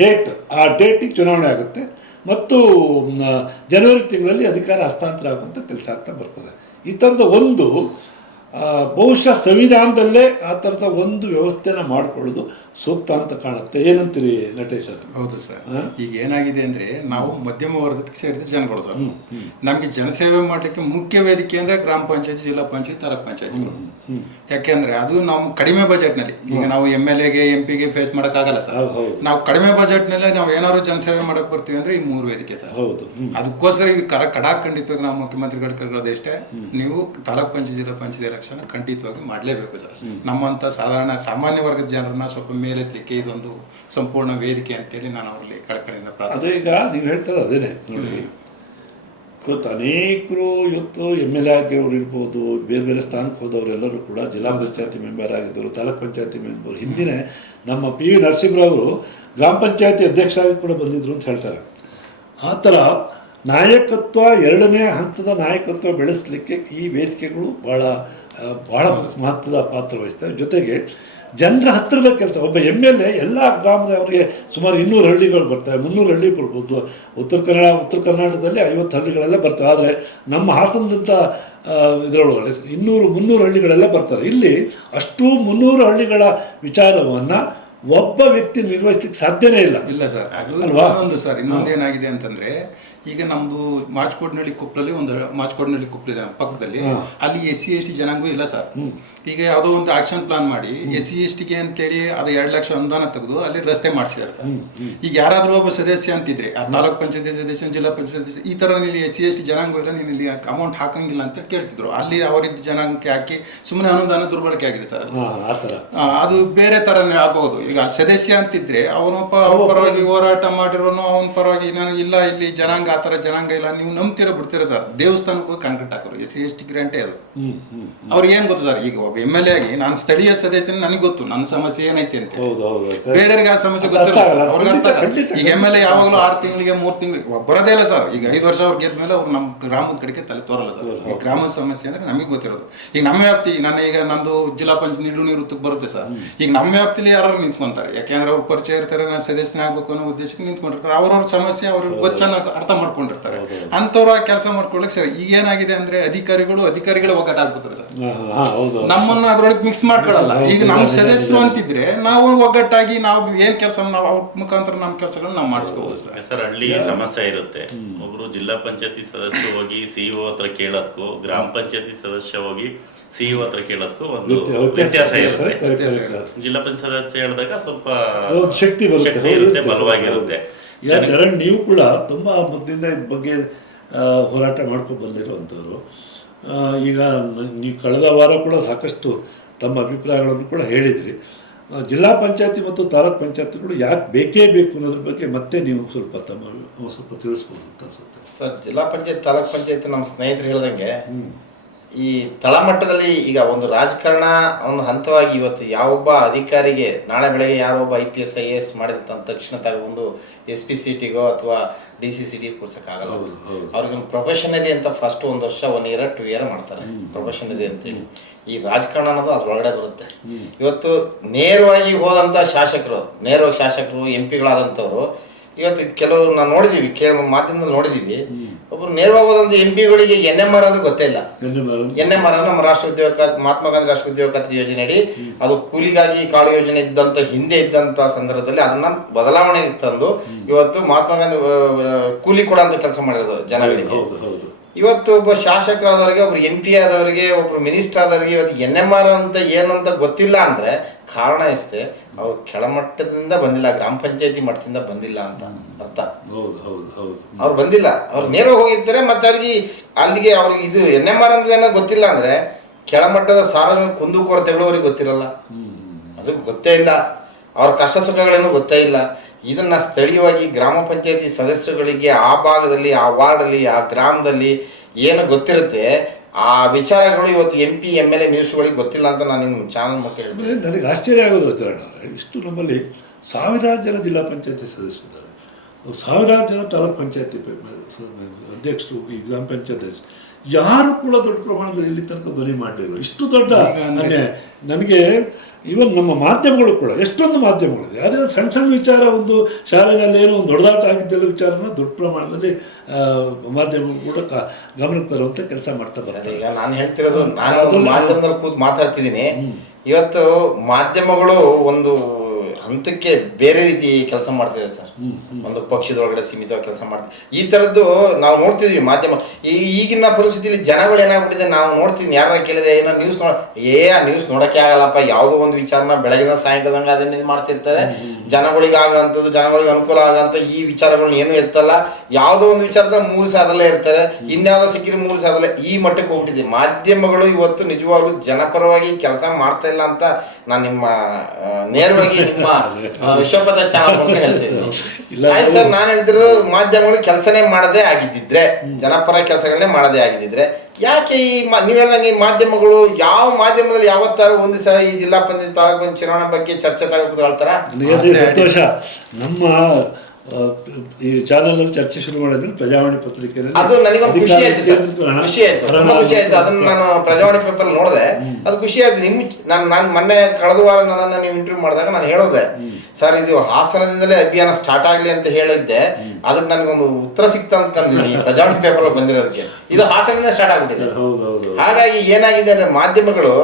ಡೇಟ್, ಆ ಡೇಟಿಗೆ ಚುನಾವಣೆ ಆಗುತ್ತೆ. ಮತ್ತು ಜನವರಿ ತಿಂಗಳಲ್ಲಿ ಅಧಿಕಾರ ಹಸ್ತಾಂತರ ಆಗುವಂಥ ಕೆಲಸ ಆಗ್ತಾ ಬರ್ತದೆ. ಈ ಥರದ ಒಂದು ಬಹುಶಃ ಸಂವಿಧಾನದಲ್ಲೇ ಆ ಥರದ ಒಂದು ವ್ಯವಸ್ಥೆನ ಮಾಡಿಕೊಳ್ಳೋದು ಸೂಕ್ತ ಅಂತ ಕಾಣುತ್ತೆ. ಏನಂತೀರಿ ನಟೇಶ್ ಹೌದು ಸರ್. ಈಗ ಏನಾಗಿದೆ ಅಂದ್ರೆ ನಾವು ಮಧ್ಯಮ ವರ್ಗಕ್ಕೆ ಸೇರಿದ ಜನಗಳು ಸರ್. ನಮಗೆ ಜನಸೇವೆ ಮಾಡಲಿಕ್ಕೆ ಮುಖ್ಯ ವೇದಿಕೆ ಅಂದ್ರೆ ಗ್ರಾಮ ಪಂಚಾಯತ್ ಜಿಲ್ಲಾ ಪಂಚಾಯತ್ ತಾಲೂಕ್ ಪಂಚಾಯತಿಗಳು ಯಾಕೆಂದ್ರೆ ಅದು ನಾವು ಕಡಿಮೆ ಬಜೆಟ್ನಲ್ಲಿ ಈಗ ನಾವು ಎಂ ಎಲ್ ಎಗೆ ಎಂ ಪಿಗೆ ಫೇಸ್ ಮಾಡಕ್ ಆಗಲ್ಲ ಸರ್ ನಾವು ಕಡಿಮೆ ಬಜೆಟ್ನಲ್ಲಿ ನಾವು ಏನಾದ್ರು ಜನಸೇವೆ ಮಾಡಕ್ ಬರ್ತೀವಿ ಅಂದ್ರೆ ಈ ಮೂರು ವೇದಿಕೆ ಸರ್. ಹೌದು ಅದಕ್ಕೋಸ್ಕರ ಈಗ ಕರ ಖಂಡಿತವಾಗಿ ನಾವು ಮುಖ್ಯಮಂತ್ರಿಗಳು ಕರ್ಕೊಳ್ಳೋದಷ್ಟೇ ನೀವು ತಾಲೂಕ್ ಪಂಚಾಯತ್ ಜಿಲ್ಲಾ ಪಂಚಾಯತ್ ಎಲೆಕ್ಷನ್ ಖಂಡಿತವಾಗಿ ಮಾಡಲೇಬೇಕು ಸರ್. ನಮ್ಮಂತ ಸಾಧಾರಣ ಸಾಮಾನ್ಯ ವರ್ಗದ ಜನರನ್ನ ಸ್ವಲ್ಪ ಮೇಲೆತ್ತಲಿಕ್ಕೆ ಇದೊಂದು ಸಂಪೂರ್ಣ ವೇದಿಕೆ ಅಂತೇಳಿ ನಾನು ಅವರಲ್ಲಿ ಕಳಕಳಿಯಿಂದ ಪ್ರಾರ್ಥನೆ ಅದೇ ಈಗ ನೀವು ಹೇಳ್ತಾರೆ ಅದೇನೆ ನೋಡಿ. ಇವತ್ತು ಅನೇಕರು ಇವತ್ತು ಎಂ ಎಲ್ ಎ ಆಗಿರೋರು ಇರ್ಬೋದು ಬೇರೆ ಬೇರೆ ಸ್ಥಾನಕ್ಕೆ ಹೋದವರೆಲ್ಲರೂ ಕೂಡ ಜಿಲ್ಲಾ ಪಂಚಾಯತಿ ಮೆಂಬರ್ ಆಗಿದ್ದರು ತಾಲೂಕ್ ಪಂಚಾಯತಿ ಮೆಂಬರ್. ಹಿಂದಿನ ನಮ್ಮ ಪಿ ವಿ ನರಸಿಂಹರಾವರು ಗ್ರಾಮ ಪಂಚಾಯತಿ ಅಧ್ಯಕ್ಷರಾಗಿ ಕೂಡ ಬಂದಿದ್ರು ಅಂತ ಹೇಳ್ತಾರೆ. ಆ ಥರ ನಾಯಕತ್ವ ಎರಡನೇ ಹಂತದ ನಾಯಕತ್ವ ಬೆಳೆಸಲಿಕ್ಕೆ ಈ ವೇದಿಕೆಗಳು ಭಾಳ ಭಾಳ ಮಹತ್ವದ ಪಾತ್ರ ವಹಿಸ್ತಾರೆ. ಜೊತೆಗೆ ಜನರ ಹತ್ತಿರದ ಕೆಲಸ ಒಬ್ಬ ಎಂ ಎಲ್ ಎ ಎಲ್ಲ ಗ್ರಾಮದವರಿಗೆ ಸುಮಾರು ಇನ್ನೂರು ಹಳ್ಳಿಗಳು ಬರ್ತವೆ. ಮುನ್ನೂರು ಹಳ್ಳಿ ಬರ್ಬೋದು. ಉತ್ತರ ಕನ್ನಡ ಉತ್ತರ ಕರ್ನಾಟಕದಲ್ಲಿ ಐವತ್ತು ಹಳ್ಳಿಗಳೆಲ್ಲ ಬರ್ತವೆ. ಆದರೆ ನಮ್ಮ ಹಾಸನದಂಥ ಇದರೊಳಗಡೆ ಇನ್ನೂರು ಮುನ್ನೂರು ಹಳ್ಳಿಗಳೆಲ್ಲ ಬರ್ತಾರೆ ಇಲ್ಲಿ ಅಷ್ಟು ಮುನ್ನೂರು ಹಳ್ಳಿಗಳ ವಿಚಾರವನ್ನು ಒಬ್ಬ ವ್ಯಕ್ತಿ ನಿರ್ವಹಿಸ್ಲಿಕ್ಕೆ ಸಾಧ್ಯನೇ ಇಲ್ಲ. ಇಲ್ಲ ಸರ್. ಅದು ಅಲ್ವಾ? ಇನ್ನೊಂದು ಸರ್. ಇನ್ನೊಂದು ಏನಾಗಿದೆ ಅಂತಂದ್ರೆ ಈಗ ನಮ್ದು ಮಾಚ್ಕೋಡ್ನಳ್ಳಿ ಕುಪ್ಪಲಲ್ಲಿ ಒಂದು ಮಾಚ್ಕೋಡ್ನಳ್ಳಿ ಕುಪ್ಪಲಿದೆ ಪಕ್ಕದಲ್ಲಿ. ಅಲ್ಲಿ ಎಸ್ ಸಿ ಎಸ್ ಟಿ ಜನಾಂಗ ಇಲ್ಲ ಸರ್. ಈಗ ಯಾವುದೋ ಒಂದು ಆಕ್ಷನ್ ಪ್ಲಾನ್ ಮಾಡಿ ಎಸ್ ಸಿ ಎಸ್ ಟಿಗೆ ಅಂತೇಳಿ ಅದು ಎರಡು ಲಕ್ಷ ಅನುದಾನ ತೆಗೆದು ಅಲ್ಲಿ ರಸ್ತೆ ಮಾಡಿಸಿದ್ದಾರೆ ಸರ್. ಈಗ ಯಾರಾದರೂ ಒಬ್ಬ ಸದಸ್ಯ ಅಂತಿದ್ರೆ ಆ ತಾಲೂಕ್ ಪಂಚಾಯತಿ ಸದಸ್ಯ ಜಿಲ್ಲಾ ಪಂಚಾಯತ್ ಸದಸ್ಯ ಈ ಥರ ನೀವು ಎಸ್ ಸಿ ಎಸ್ ಟಿ ಜನಾಂಗ ಇಲ್ಲ ನೀನು ಇಲ್ಲಿ ಅಮೌಂಟ್ ಹಾಕಂಗಿಲ್ಲ ಅಂತ ಕೇಳ್ತಿದ್ರು. ಅಲ್ಲಿ ಅವರಿದ್ದ ಜನಾಂಗಕ್ಕೆ ಹಾಕಿ ಸುಮ್ಮನೆ ಅನುದಾನ ದುರ್ಬಳಕೆ ಆಗಿದೆ ಸರ್. ಥರ ಅದು ಬೇರೆ ತರನೇ ಆಗಬಹುದು ಈಗ ಸದಸ್ಯ ಅಂತಿದ್ರೆ ಅವನೊಬ್ಬ ಅವನ ಪರವಾಗಿ ಹೋರಾಟ ಮಾಡಿರೋನು ಅವನ ಪರವಾಗಿ ನಾನು ಇಲ್ಲ ಇಲ್ಲಿ ಜನಾಂಗ ಆ ಥರ ಜನಾಂಗ ಇಲ್ಲ ನೀವು ನಂಬ್ತೀರಾ ಬಿಡ್ತೀರಾ ಸರ್. ದೇವಸ್ಥಾನಕ್ಕೆ ಹೋಗಿ ಕಾಂಕ್ರೀಟ್ ಹಾಕೋರು. ಎಸ್ ಸಿ ಎಸ್ ಟಿ ಗ್ರಾಂಟೇ ಅದು ಅವ್ರು ಅವ್ರಿಗೆ ಏನ್ ಗೊತ್ತು ಸರ್? ಈಗ ಒಬ್ಬ ಎಂ ಎಲ್ ಎ ಆಗಿ ನಾನು ಸ್ಥಳೀಯ ಸದಸ್ಯನ ನನಗೆ ಗೊತ್ತು. ನನ್ನ ಸಮಸ್ಯೆ ಏನೈತೆ ಅಂತ ಬೇರೆಯವ್ರಿಗೆ ಆ ಸಮಸ್ಯೆ. ಅವ್ರಿಗೆ ಈಗ ಎಂ ಎಲ್ ಎ ಯಾವಾಗಲೂ ಆರು ತಿಂಗಳಿಗೆ ಮೂರು ತಿಂಗಳಿಗೆ ಬರೋದೇ ಇಲ್ಲ ಸರ್. ಈಗ ಐದು ವರ್ಷ ಅವ್ರು ಗೆದ್ದ ಮೇಲೆ ಅವ್ರು ನಮ್ಮ ಗ್ರಾಮದ ಕಡೆಗೆ ತಲೆ ತೋರಲ್ಲ ಸರ್. ಈ ಗ್ರಾಮದ ಸಮಸ್ಯೆ ಅಂದ್ರೆ ನಮಗೆ ಗೊತ್ತಿರೋದು. ಈಗ ನಮ್ಮ ವ್ಯಾಪ್ತಿ ನನ್ನ ಈಗ ನಂದು ಜಿಲ್ಲಾ ಪಂಚಾಯತ್ ನಿಡು ನಿವೃತ್ತಕ್ಕೆ ಬರುತ್ತೆ ಸರ್. ಈಗ ನಮ್ಮ ವ್ಯಾಪ್ತಿಲಿ ಯಾರು ನಿಂತ್ಕೊಂತಾರೆ. ಯಾಕೆಂದ್ರೆ ಅವ್ರು ಪರಿಚಯ ಇರ್ತಾರೆ ನಾನು ಸದಸ್ಯನ ಆಗ್ಬೇಕು ಅನ್ನೋ ಉದ್ದೇಶಕ್ಕೆ ನಿಂತ್ಕೊಂಡಿರ್ತಾರೆ. ಅವ್ರವ್ರ ಸಮಸ್ಯೆ ಅವ್ರಿಗೆ ಗೊತ್ತ ಅರ್ಥ ಮಾಡ್ಕೊಂಡಿರ್ತಾರೆ. ಅಂತವ್ರು ಆ ಕೆಲಸ ಮಾಡ್ಕೊಳ್ಳಿಕ್ಕೆ ಸರಿ. ಈಗ ಏನಾಗಿದೆ ಅಂದ್ರೆ ಅಧಿಕಾರಿಗಳು ಅಧಿಕಾರಿಗಳು ಒಗ್ಗಟ್ಟಾಗ್ಬಿಡ್ತಾರೆ ಸರ್. ನಮ್ಮನ್ನ ಅದ್ರೊಳಗೆ ಮಿಕ್ಸ್ ಮಾಡ್ಕೊಳ್ಳಲ್ಲ ಈಗ ನಮ್ಮ ಸದಸ್ಯರು ಅಂತಿದ್ರೆ ನಾವು ಒಗ್ಗಟ್ಟಾಗಿ ನಾವು ಏನ್ ಕೆಲಸ ನಾವು ಅವ್ರ ಮುಖಾಂತರ ನಮ್ಮ ಕೆಲಸಗಳನ್ನ ನಾವು ಮಾಡಿಸ್ಕೋಬಹುದು ಸರ್. ಸರ್ ಹಳ್ಳಿ ಸಮಸ್ಯೆ ಇರುತ್ತೆ. ಒಬ್ರು ಜಿಲ್ಲಾ ಪಂಚಾಯತಿ ಸದಸ್ಯ ಹೋಗಿ ಸಿಇಒ ಹತ್ರ ಕೇಳೋದಕ್ಕೂ ಗ್ರಾಮ ಪಂಚಾಯತಿ ಸದಸ್ಯ ಹೋಗಿ ಸಿಇಒ ಹತ್ರ ಕೇಳೋದಕ್ಕೂ ಒಂದು ವ್ಯತ್ಯಾಸ- ಇರುತ್ತೆ. ಜಿಲ್ಲಾ ಪಂಚಾಯತ್ ಸದಸ್ಯ ಹೇಳಿದಾಗ ಸ್ವಲ್ಪ ಶಕ್ತಿ ಇರುತ್ತೆ. ಬಲವಾಗಿರುತ್ತೆ. ಈಗ ಚರಣ್ ನೀವು ಕೂಡ ತುಂಬ ಮುದ್ದಿಂದ ಇದ್ರ ಬಗ್ಗೆ ಹೋರಾಟ ಮಾಡ್ಕೊಂಡು ಬಂದಿರುವಂಥವ್ರು. ಈಗ ನೀವು ಕಳೆದ ವಾರ ಕೂಡ ಸಾಕಷ್ಟು ತಮ್ಮ ಅಭಿಪ್ರಾಯಗಳನ್ನು ಕೂಡ ಹೇಳಿದ್ರಿ. ಜಿಲ್ಲಾ ಪಂಚಾಯತಿ ಮತ್ತು ತಾಲೂಕ್ ಪಂಚಾಯತಿಗಳು ಯಾಕೆ ಬೇಕೇ ಬೇಕು ಅನ್ನೋದ್ರ ಬಗ್ಗೆ ಮತ್ತೆ ನೀವು ಸ್ವಲ್ಪ ತಮ್ಮ ಸ್ವಲ್ಪ ತಿಳಿಸ್ಬೋದು ಅಂತ ಅನ್ಸುತ್ತೆ. ಸರ್ ಜಿಲ್ಲಾ ಪಂಚಾಯತ್ ತಾಲೂಕ್ ಪಂಚಾಯತ್ ನಮ್ಮ ಸ್ನೇಹಿತರು ಹೇಳ್ದಂಗೆ ಈ ತಳಮಟ್ಟದಲ್ಲಿ ಈಗ ಒಂದು ರಾಜಕಾರಣ ಒಂದು ಹಂತವಾಗಿ ಇವತ್ತು ಯಾವೊಬ್ಬ ಅಧಿಕಾರಿಗೆ ನಾಳೆ ಬೆಳಗ್ಗೆ ಯಾರೊಬ್ಬ I P S I A S ಮಾಡಿದ ತಕ್ಷಣ ಒಂದು ಎಸ್ ಪಿ ಸಿ ಟಿಗೋ ಅಥವಾ ಡಿ ಸಿ ಸಿ ಟಿ ಕೊಡ್ಸೋಕ್ಕಾಗಲ್ಲ. ಹೌದು, ಹೌದು. ಅವ್ರಿಗೆ ಒಂದು ಪ್ರೊಫೆಷನರಿ ಅಂತ ಫಸ್ಟ್ ಒಂದು ವರ್ಷ ಒನ್ ಇಯರ್ ಟು ಇಯರ್ ಮಾಡ್ತಾರೆ. ಪ್ರೊಫೆಷನರಿ ಅಂತೇಳಿ ಈ ರಾಜಕಾರಣ ಅನ್ನೋದು ಅದ್ರೊಳಗಡೆ ಬರುತ್ತೆ. ಇವತ್ತು ನೇರವಾಗಿ ಹೋದಂಥ ಶಾಸಕರು ನೇರವಾಗಿ ಶಾಸಕರು ಎಂ ಪಿಗಳಾದಂಥವ್ರು ಇವತ್ತು ಕೆಲವರು ನಾವು ನೋಡಿದೀವಿ ಕೇಳ ಮಾಧ್ಯಮದಲ್ಲಿ ನೋಡಿದೀವಿ. ಒಬ್ರು ನೇರವಾಗಿ ಹೋದಂತ ಎಂ ಪಿಗಳಿಗೆ ಎನ್ ಎಂ ಆರ್ ಅಂದ್ರೆ ಗೊತ್ತೇ ಇಲ್ಲ. ಎನ್ ಎಂ ಆರ್ ನಮ್ಮ ರಾಷ್ಟ್ರ ಉದ್ಯೋಗ ಮಹಾತ್ಮ ಗಾಂಧಿ ರಾಷ್ಟ್ರ ಉದ್ಯೋಗ ಖಾತ್ರಿ ಯೋಜನೆ ಅಡಿ ಅದು ಕೂಲಿಗಾಗಿ ಕಾಳು ಯೋಜನೆ ಇದ್ದಂತ ಹಿಂದೆ ಇದ್ದಂತ ಸಂದರ್ಭದಲ್ಲಿ ಅದನ್ನ ಬದಲಾವಣೆ ತಂದು ಇವತ್ತು ಮಹಾತ್ಮ ಗಾಂಧಿ ಕೂಲಿ ಕೊಡಂತ ಕೆಲಸ ಮಾಡಿರೋದು ಜನಗಳಿಗೆ. ಇವತ್ತು ಒಬ್ಬ ಶಾಸಕರಾದವರಿಗೆ ಒಬ್ರು ಎಂ ಪಿ ಆದವರಿಗೆ ಒಬ್ರು ಮಿನಿಸ್ಟರ್ ಆದವರಿಗೆ ಇವತ್ತು ಎನ್ ಎಂ ಆರ್ ಅಂತ ಏನು ಅಂತ ಗೊತ್ತಿಲ್ಲ ಅಂದ್ರೆ ಕಾರಣ ಇಷ್ಟೇ ಅವ್ರು ಕೆಳಮಟ್ಟದಿಂದ ಬಂದಿಲ್ಲ ಗ್ರಾಮ ಪಂಚಾಯತಿ ಮಟ್ಟದಿಂದ ಬಂದಿಲ್ಲ ಅಂತ ಅರ್ಥ. ಹೌದು ಹೌದು ಹೌದು. ಅವ್ರು ಬಂದಿಲ್ಲ. ಅವ್ರು ನೇರವಾಗಿ ಹೋಗಿರ್ತಾರೆ ಮತ್ತೆ ಅವ್ರಿಗೆ ಅಲ್ಲಿಗೆ ಅವ್ರಿಗೆ ಇದು ಎನ್ ಎಂ ಆರ್ ಅಂದ್ರೆ ಏನೋ ಗೊತ್ತಿಲ್ಲ ಅಂದ್ರೆ ಕೆಳಮಟ್ಟದ ಸಾರ್ವಜನಿಕ ಕುಂದುಕೊರತೆಗಳು ಅವ್ರಿಗೆ ಗೊತ್ತಿರಲ್ಲ. ಅದು ಗೊತ್ತೇ ಇಲ್ಲ. ಅವ್ರ ಕಷ್ಟ ಸುಖಗಳೇನು ಗೊತ್ತೇ ಇಲ್ಲ. ಇದನ್ನ ಸ್ಥಳೀಯವಾಗಿ ಗ್ರಾಮ ಪಂಚಾಯತಿ ಸದಸ್ಯರುಗಳಿಗೆ ಆ ಭಾಗದಲ್ಲಿ ಆ ವಾರ್ಡಲ್ಲಿ ಆ ಗ್ರಾಮದಲ್ಲಿ ಏನು ಗೊತ್ತಿರುತ್ತೆ ಆ ವಿಚಾರಗಳು ಇವತ್ತು M P M L A ನ್ಯೂಸ್ಗಳಿಗೆ ಗೊತ್ತಿಲ್ಲ ಅಂತ ನಾನು ನಿಮ್ಮ ಚಾನಲ್ ಮುಖ ಹೇಳ್ತೀನಿ. ನನಗೆ ಆಶ್ಚರ್ಯ ಆಗೋದು ಅವರೇ ಇಷ್ಟು ನಮ್ಮಲ್ಲಿ ಸಾವಿರಾರು ಜನ ಜಿಲ್ಲಾ ಪಂಚಾಯತಿ ಸದಸ್ಯರಿದ್ದಾರೆ ಸಾವಿರಾರು ಜನ ತಾಲೂಕ್ ಪಂಚಾಯತಿ ಅಧ್ಯಕ್ಷರು ಈ ಗ್ರಾಮ ಪಂಚಾಯತ್ ಅಧ್ಯಕ್ಷರು. ಯಾರು ಕೂಡ ದೊಡ್ಡ ಪ್ರಮಾಣದಲ್ಲಿ ಇಲ್ಲಿ ತನಕ ಧ್ವನಿ ಮಾಡಲಿಲ್ಲ. ಇಷ್ಟು ದೊಡ್ಡ ನನಗೆ ನನಗೆ ಇವನ್ ನಮ್ಮ ಮಾಧ್ಯಮಗಳು ಕೂಡ ಎಷ್ಟೊಂದು ಮಾಧ್ಯಮಗಳಿದೆ ಅದೇ ಸಣ್ಣ ಸಣ್ಣ ವಿಚಾರ ಒಂದು ಶಾಲೆಗಳಲ್ಲಿ ಏನೋ ಒಂದು ದೊಡ್ಡದಾಟ ಆಗಿದ್ದೆಲ್ಲ ವಿಚಾರನ ದೊಡ್ಡ ಪ್ರಮಾಣದಲ್ಲಿ ಮಾಧ್ಯಮಗಳು ಕೂಡ ಕ- ಗಮನಕ್ಕೆ ತರುವಂಥ ಕೆಲಸ ಮಾಡ್ತಾ ಬರ್ತದೆ ಬರ್ತಾರೆ. ಈಗ ನಾನು ಹೇಳ್ತಿರೋದು ನಾನು ಮಾಧ್ಯಮದಲ್ಲಿ ಕೂತು ಮಾತಾಡ್ತಿದ್ದೀನಿ. ಇವತ್ತು ಮಾಧ್ಯಮಗಳು ಒಂದು ಹಂತಕ್ಕೆ ಬೇರೆ ರೀತಿ ಕೆಲಸ ಮಾಡ್ತಿದೆ ಸರ್. ಒಂದು ಪಕ್ಷದೊಳಗಡೆ ಸೀಮಿತವಾಗಿ ಕೆಲಸ ಮಾಡ್ತೀವಿ ಈ ತರದ್ದು ನಾವು ನೋಡ್ತಿದ್ವಿ ಮಾಧ್ಯಮ. ಈ ಈಗಿನ ಪರಿಸ್ಥಿತಿಲಿ ಜನಗಳು ಏನಾಗ್ಬಿಟ್ಟಿದೆ ನಾವು ನೋಡ್ತೀವಿ ಯಾರ ಕೇಳಿದ್ರೆ ಏನೋ ನ್ಯೂಸ್ ನೋಡ ಏ ಆ ನ್ಯೂಸ್ ನೋಡಕ್ಕೆ ಆಗಲ್ಲಪ್ಪ. ಯಾವುದೋ ಒಂದು ವಿಚಾರನ ಬೆಳಗಿನ ಸಾಯಂಕಾಲದಂಗ ಅದನ್ನ ಇದು ಮಾಡ್ತಿರ್ತಾರೆ. ಜನಗಳಿಗೆ ಆಗಂಥದ್ದು ಜನಗಳಿಗೆ ಅನುಕೂಲ ಆಗಂತ ಈ ವಿಚಾರಗಳನ್ನ ಏನು ಎತ್ತಲ್ಲ. ಯಾವುದೋ ಒಂದು ವಿಚಾರದ ಮೂರು ಸಾದಲ್ಲೇ ಇರ್ತಾರೆ. ಇನ್ಯಾವುದೋ ಸಿಕ್ಕಿದ್ರೆ ಮೂರು ಸಾದಲ್ಲೇ ಈ ಮಟ್ಟಕ್ಕೆ ಹೋಗ್ಬಿಟ್ಟಿದೆ. ಮಾಧ್ಯಮಗಳು ಇವತ್ತು ನಿಜವಾಗ್ಲೂ ಜನಪರವಾಗಿ ಕೆಲಸ ಮಾಡ್ತಾ ಇಲ್ಲ ಅಂತ ನಾನು ನಿಮ್ಮ ನೇರವಾಗಿ ನಿಮ್ಮ ವಿಶ್ವಪದ ವಿಶ್ವಪಥ ಚಾನಲ್ ಹೇಳ್ತೀನಿ ಇಲ್ಲ, ಸರ್ ನಾನು ಹೇಳ್ತಿರೋದು ಮಾಧ್ಯಮಗಳು ಕೆಲಸನೇ ಮಾಡದೇ ಆಗಿದ್ದಿದ್ರೆ ಜನಪರ ಕೆಲಸಗಳನ್ನೇ ಮಾಡದೇ ಆಗಿದ್ದಿದ್ರೆ ಯಾಕೆ ಈ ಮಾ- ನೀವ್ ಹೇಳ್ದಂಗೆ ಈ ಮಾಧ್ಯಮಗಳು ಯಾವ ಮಾಧ್ಯಮದಲ್ಲಿ ಯಾವತ್ತಾರು ಒಂದು ಸಹ ಈ ಜಿಲ್ಲಾ ಪಂಚಾಯತ್ ತಾಲೂಕು ಚುನಾವಣೆ ಬಗ್ಗೆ ಚರ್ಚೆ ಸಂತೋಷ. ನಮ್ಮ ಈ ಚಾನಲ್ ಅಲ್ಲಿ ಚರ್ಚೆ ಶುರು ಮಾಡಿದ್ರು ಪ್ರಜಾವಾಣಿ ಪತ್ರಿಕೆಯಲ್ಲಿ ಅದು ನನಗೊಂದು ಖುಷಿ ಆಯ್ತು ಸರ್. ಖುಷಿ ಆಯ್ತು. ತುಂಬಾ ಖುಷಿ ಆಯ್ತು. ಅದನ್ನ ನಾನು ಪ್ರಜಾವಾಣಿ ಪೇಪರ್ ನೋಡಿದೆ. ಅದು ಖುಷಿ ಆಯ್ತು. ನಿಮ್ ನಾನು ನಾನು ಮೊನ್ನೆ ಕಳೆದ ವಾರ ನನ್ನನ್ನು ನೀವು ಇಂಟರ್ವ್ಯೂ ಮಾಡಿದಾಗ ನಾನು ಹೇಳಿದೆ ಸರ್ ಇದು ಹಾಸನದಿಂದಲೇ ಅಭಿಯಾನ ಸ್ಟಾರ್ಟ್ ಆಗ್ಲಿ ಅಂತ ಹೇಳಿದ್ದೆ. ಅದಕ್ಕೆ ನನಗೊಂದು ಉತ್ತರ ಸಿಕ್ತ ಅನ್ಕೊಂಡಿದ್ದೀನಿ ಈ ಪ್ರಜಾವಾಣಿ ಪೇಪರ್ ಬಂದಿರೋದಕ್ಕೆ. ಇದು ಹಾಸನದಿಂದ ಸ್ಟಾರ್ಟ್ ಆಗ್ಬಿಟ್ಟಿದೆ. ಹಾಗಾಗಿ ಏನಾಗಿದೆ ಅಂದ್ರೆ ಮಾಧ್ಯಮಗಳು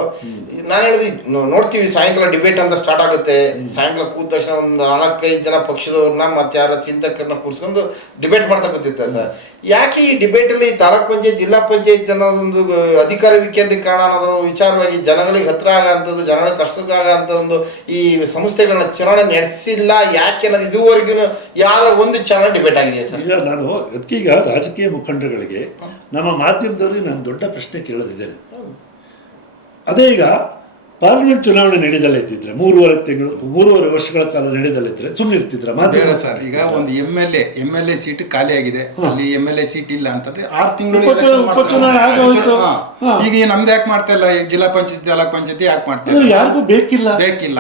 ನಾನು ಹೇಳಿದ್ವಿ ನೋಡ್ತೀವಿ ಸಾಯಂಕಾಲ ಡಿಬೇಟ್ ಅಂತ ಸ್ಟಾರ್ಟ್ ಆಗುತ್ತೆ. ಸಾಯಂಕಾಲ ಕೂತ ತಕ್ಷಣ ಒಂದು ನಾಲ್ಕೈದು ಜನ ಪಕ್ಷದವ್ರನ್ನ ಮತ್ತೆ ಯಾರ ಚಿಂತಕರನ್ನ ಕೂರಿಸ್ಕೊಂಡು ಡಿಬೇಟ್ ಮಾಡ್ತಾ ಕೂತಿರ್ತಾರೆ ಸರ್. ಯಾಕೆ ಈ ಡಿಬೇಟಲ್ಲಿ ತಾಲೂಕ್ ಪಂಚಾಯತ್ ಜಿಲ್ಲಾ ಪಂಚಾಯತ್ ಅನ್ನೋದೊಂದು ಅಧಿಕಾರ ವಿಕೇಂದ್ರೀಕರಣ ಅನ್ನೋದ್ರ ವಿಚಾರವಾಗಿ ಜನಗಳಿಗೆ ಹತ್ರ ಆಗಂತದ್ದು ಜನಗಳಿಗೆ ಕಷ್ಟಕ್ಕಾಗಂಥ ಒಂದು ಈ ಸಂಸ್ಥೆಗಳನ್ನ ಚುನಾವಣೆ ನಡೆಸಿಲ್ಲ ಯಾಕೆ ಅನ್ನೋದು ಇದುವರೆಗೂ ಯಾರ ಒಂದು ಚಾನಲ್ ಡಿಬೇಟ್ ಆಗಿದೆ ಸರ್? ಈಗ ನಾನು ಅದಕ್ಕೀಗ ರಾಜಕೀಯ ಮುಖಂಡಗಳಿಗೆ ನಮ್ಮ ಮಾಧ್ಯಮದವರಿಗೆ ನಾನು ದೊಡ್ಡ ಪ್ರಶ್ನೆ ಕೇಳೋದಿದ್ದೇನೆ. ಅದೇ ಈಗ ಪಾರ್ಲಿಮೆಂಟ್ ಚುನಾವಣೆ ನಡೆದಲ್ಲೇ ಇದ್ದಿದ್ರೆ ಮೂರುವರೆ ತಿಂಗಳು ಮೂರುವರೆ ವರ್ಷಗಳ ಕಾಲ ನಡೆದಲ್ಲಿದ್ರೆ ಸುಮ್ಮನೆ ಇರ್ತಿದ್ರ ಬೇಡ ಸರ್ ಈಗ ಒಂದು M L A M L A seat ಖಾಲಿ ಆಗಿದೆ. ಅಲ್ಲಿ ಎಂ ಎಲ್ ಎ ಸೀಟ್ ಇಲ್ಲ ಅಂತಂದ್ರೆ ಆರು ತಿಂಗಳು. ಈಗ ನಮ್ದು ಯಾಕೆ ಮಾಡ್ತಾ ಇಲ್ಲ? ಜಿಲ್ಲಾ ಪಂಚಾಯತ್ ತಾಲೂಕ್ ಪಂಚಾಯತಿ ಯಾಕೆ ಮಾಡ್ತಾ ಇಲ್ಲ? ಯಾರಿಗೂ ಬೇಕಿಲ್ಲ. ಬೇಕಿಲ್ಲ.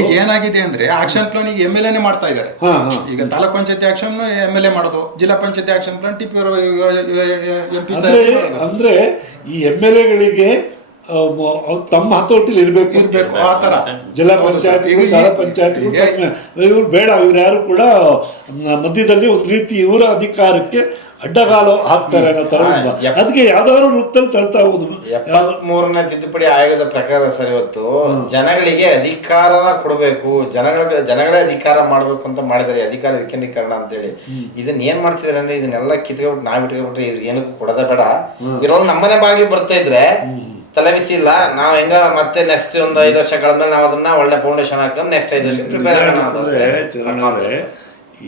ಈಗ ಏನಾಗಿದೆ ಅಂದ್ರೆ ಆಕ್ಷನ್ ಪ್ಲಾನ್ ಈಗ ಎಂ ಎಲ್ ಎನೆ ಮಾಡ್ತಾ ಇದ್ದಾರೆ. ಈಗ ತಾಲೂಕ್ ಪಂಚಾಯತಿ ಆಕ್ಷನ್ ಎಂ ಎಲ್ ಎ ಮಾಡೋದು. ಜಿಲ್ಲಾ ಪಂಚಾಯತಿ action plan TP M P ಅಂದ್ರೆ ಅಂದ್ರೆ ಈ ಎಂ ಎಲ್ ಎಗಳಿಗೆ ತಮ್ಮ ಹತೋಟಿಲಿ ಇರ್ಬೇಕು. ಇರ್ಬೇಕು ಆ ತರ. ಜಿಲ್ಲಾ. ಪಂಚಾಯತ್ ಜಿಲ್ಲಾ ಪಂಚಾಯತ್ ಇವ್ರು ಬೇಡ ಇವ್ರು ಯಾರು ಕೂಡ ಮಧ್ಯದಲ್ಲಿ ಒಂದು ರೀತಿ ಇವರ ಅಧಿಕಾರಕ್ಕೆ ಅಡ್ಡಗಾಲು ಹಾಕ್ತಾರೆ ಅನ್ನೋ ತರ. ಅದಕ್ಕೆ ಯಾವ್ದಾದ್ರು ರೂಪದಲ್ಲಿ ತಳ್ತಾ ಹೋಗುದು. ಮೂರನೇ ತಿದ್ದುಪಡಿ ಆಯೋಗದ ಪ್ರಕಾರ ಸರ್ ಇವತ್ತು ಜನಗಳಿಗೆ ಅಧಿಕಾರ ಕೊಡಬೇಕು ಜನಗಳ ಜನಗಳೇ ಅಧಿಕಾರ ಮಾಡ್ಬೇಕು ಅಂತ ಮಾಡಿದರೆ ಅಧಿಕಾರ ವಿಕೇಂದ್ರೀಕರಣ ಅಂತೇಳಿ. ಇದನ್ನ ಏನ್ ಮಾಡ್ತಿದಾರೆ ಅಂದ್ರೆ ಇದನ್ನೆಲ್ಲ ಕಿತ್ಕೊಬಿಟ್ಟು ನಾವ್ ಇಟ್ಕೊಬಿಟ್ರೆ ಇವ್ರಿಗೆ ಏನಕ್ಕೂ ಕೊಡೋದ ಬೇಡ. ಇರೋ ನಮ್ಮನೆ ಬಾಗಿ ಬರ್ತಾ ಇದ್ರೆ ತಲೆ ಬಿಸಿ ಇಲ್ಲ ನಾವ್ ಹೆಂಗ ಮತ್ತೆ ನೆಕ್ಸ್ಟ್ ಒಂದು ಐದು ವರ್ಷ ಕಳೆದ್ಮೇಲೆ ನಾವ್ ಅದನ್ನ ಒಳ್ಳೆ ಫೌಂಡೇಶನ್ ಹಾಕೊಂಡು ನೆಕ್ಸ್ಟ್ ಐದು ವರ್ಷ ಪ್ರಿಪೇರ್ ಆಗೋಣ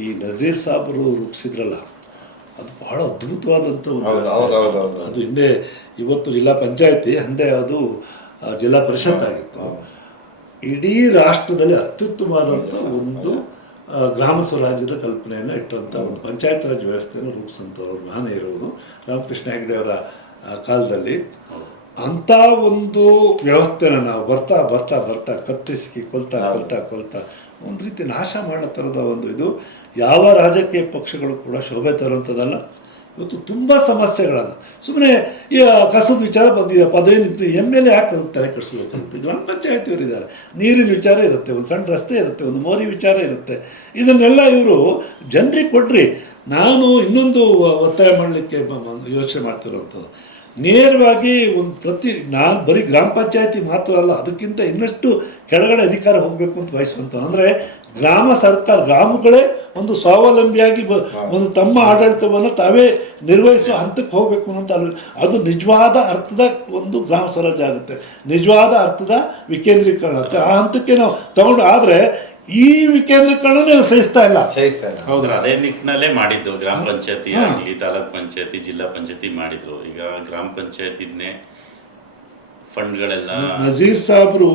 ಈ ನಜೀರ್ ಸಾಬ್ ರೂಪಿಸಿದ್ರಲ್ಲ ಅದು ಬಹಳ ಅದ್ಭುತವಾದಂಥ ಒಂದು. ಅದು ಹಿಂದೆ ಇವತ್ತು ಜಿಲ್ಲಾ ಪಂಚಾಯತಿ ಹಿಂದೆ ಅದು ಜಿಲ್ಲಾ ಪರಿಷತ್ ಆಗಿತ್ತು. ಇಡೀ ರಾಷ್ಟ್ರದಲ್ಲಿ ಅತ್ಯುತ್ತಮವಾದಂಥ ಒಂದು ಗ್ರಾಮ ಸ್ವರಾಜ್ಯದ ಕಲ್ಪನೆಯನ್ನು ಇಟ್ಟಂಥ ಒಂದು ಪಂಚಾಯತ್ ರಾಜ್ ವ್ಯವಸ್ಥೆಯನ್ನು ರೂಪಿಸಂಥವ್ರು ನಾನೇ ಇರೋದು. ರಾಮಕೃಷ್ಣ ಹೆಗ್ಡೆಯವರ ಕಾಲದಲ್ಲಿ. ಅಂಥ ಒಂದು ವ್ಯವಸ್ಥೆನ ನಾವು ಬರ್ತಾ ಬರ್ತಾ ಬರ್ತಾ ಕತ್ತರಿಸಿ ಕೊಲ್ತಾ ಕೊಲ್ತಾ ಕೊಲ್ತಾ ಒಂದು ರೀತಿ ನಾಶ ಮಾಡೋ ಥರದ ಒಂದು ಇದು. ಯಾವ ರಾಜಕೀಯ ಪಕ್ಷಗಳು ಕೂಡ ಶೋಭೆ ತರುವಂಥದ್ದಲ್ಲ. ಇವತ್ತು ತುಂಬ ಸಮಸ್ಯೆಗಳನ್ನು. ಸುಮ್ಮನೆ ಈ ಕಸದ ವಿಚಾರ ಬಂದಿದೆ ನಿಂತು ಎಂ ಎಲ್ ಎ ಯಾಕೆ ತಲೆ ಕೆಡಿಸ್ಬೇಕಾಗುತ್ತೆ ಗ್ರಾಮ ಪಂಚಾಯತಿಯವರು ಇದ್ದಾರೆ. ನೀರಿನ ವಿಚಾರ ಇರುತ್ತೆ ಒಂದು ಸಣ್ಣ ರಸ್ತೆ ಇರುತ್ತೆ ಒಂದು ಮೋರಿ ವಿಚಾರ ಇರುತ್ತೆ. ಇದನ್ನೆಲ್ಲ ಇವರು ಜನರಿಗೆ ಕೊಡ್ರಿ. ನಾನು ಇನ್ನೊಂದು ಒತ್ತಾಯ ಮಾಡಲಿಕ್ಕೆ ಯೋಚನೆ ಮಾಡ್ತಿರೋವಂಥದ್ದು. ನೇರವಾಗಿ ಒಂದು ಪ್ರತಿ ನಾನು ಬರೀ ಗ್ರಾಮ ಪಂಚಾಯತಿ ಮಾತ್ರ ಅಲ್ಲ ಅದಕ್ಕಿಂತ ಇನ್ನಷ್ಟು ಕೆಳಗಡೆ ಅಧಿಕಾರ ಹೋಗಬೇಕು ಅಂತ ಬಯಸುವಂಥ ಅಂದರೆ ಗ್ರಾಮ ಸರ್ಕಾರ ಗ್ರಾಮಗಳೇ ಒಂದು ಸ್ವಾವಲಂಬಿಯಾಗಿ ಬ ಒಂದು ತಮ್ಮ ಆಡಳಿತವನ್ನು ತಾವೇ ನಿರ್ವಹಿಸುವ ಹಂತಕ್ಕೆ ಹೋಗಬೇಕು ಅಂತ ಅಂದ್ರೆ ಅದು ನಿಜವಾದ ಅರ್ಥದ ಒಂದು ಗ್ರಾಮ ಸ್ವರಾಜ್ಯ ಆಗುತ್ತೆ. ನಿಜವಾದ ಅರ್ಥದ ವಿಕೇಂದ್ರೀಕರಣ ಆಗುತ್ತೆ. ಆ ಹಂತಕ್ಕೆ ನಾವು ತಗೊಂಡು ಆದರೆ ಈ ವಿಕೇಂದ್ರೀಕರಣನೇ ಸಹಿಸ್ತಾ ಇಲ್ಲ. ಸಹಿಸ್ತಾ ಇಲ್ಲ. ಹೌದು ಅದೇ ನಿಟ್ಟಿನಲ್ಲೇ ಮಾಡಿದ್ದು ಗ್ರಾಮ ಪಂಚಾಯತಿ ಆಗಲಿ ತಾಲೂಕ್ ಪಂಚಾಯತಿ ಜಿಲ್ಲಾ ಪಂಚಾಯತಿ ಮಾಡಿದ್ರು. ಈಗ ಗ್ರಾಮ ಪಂಚಾಯತಿನೇ ಫಂಡ್ಗಳೆಲ್ಲ ನಜೀರ್ ಸಾಬ್ರು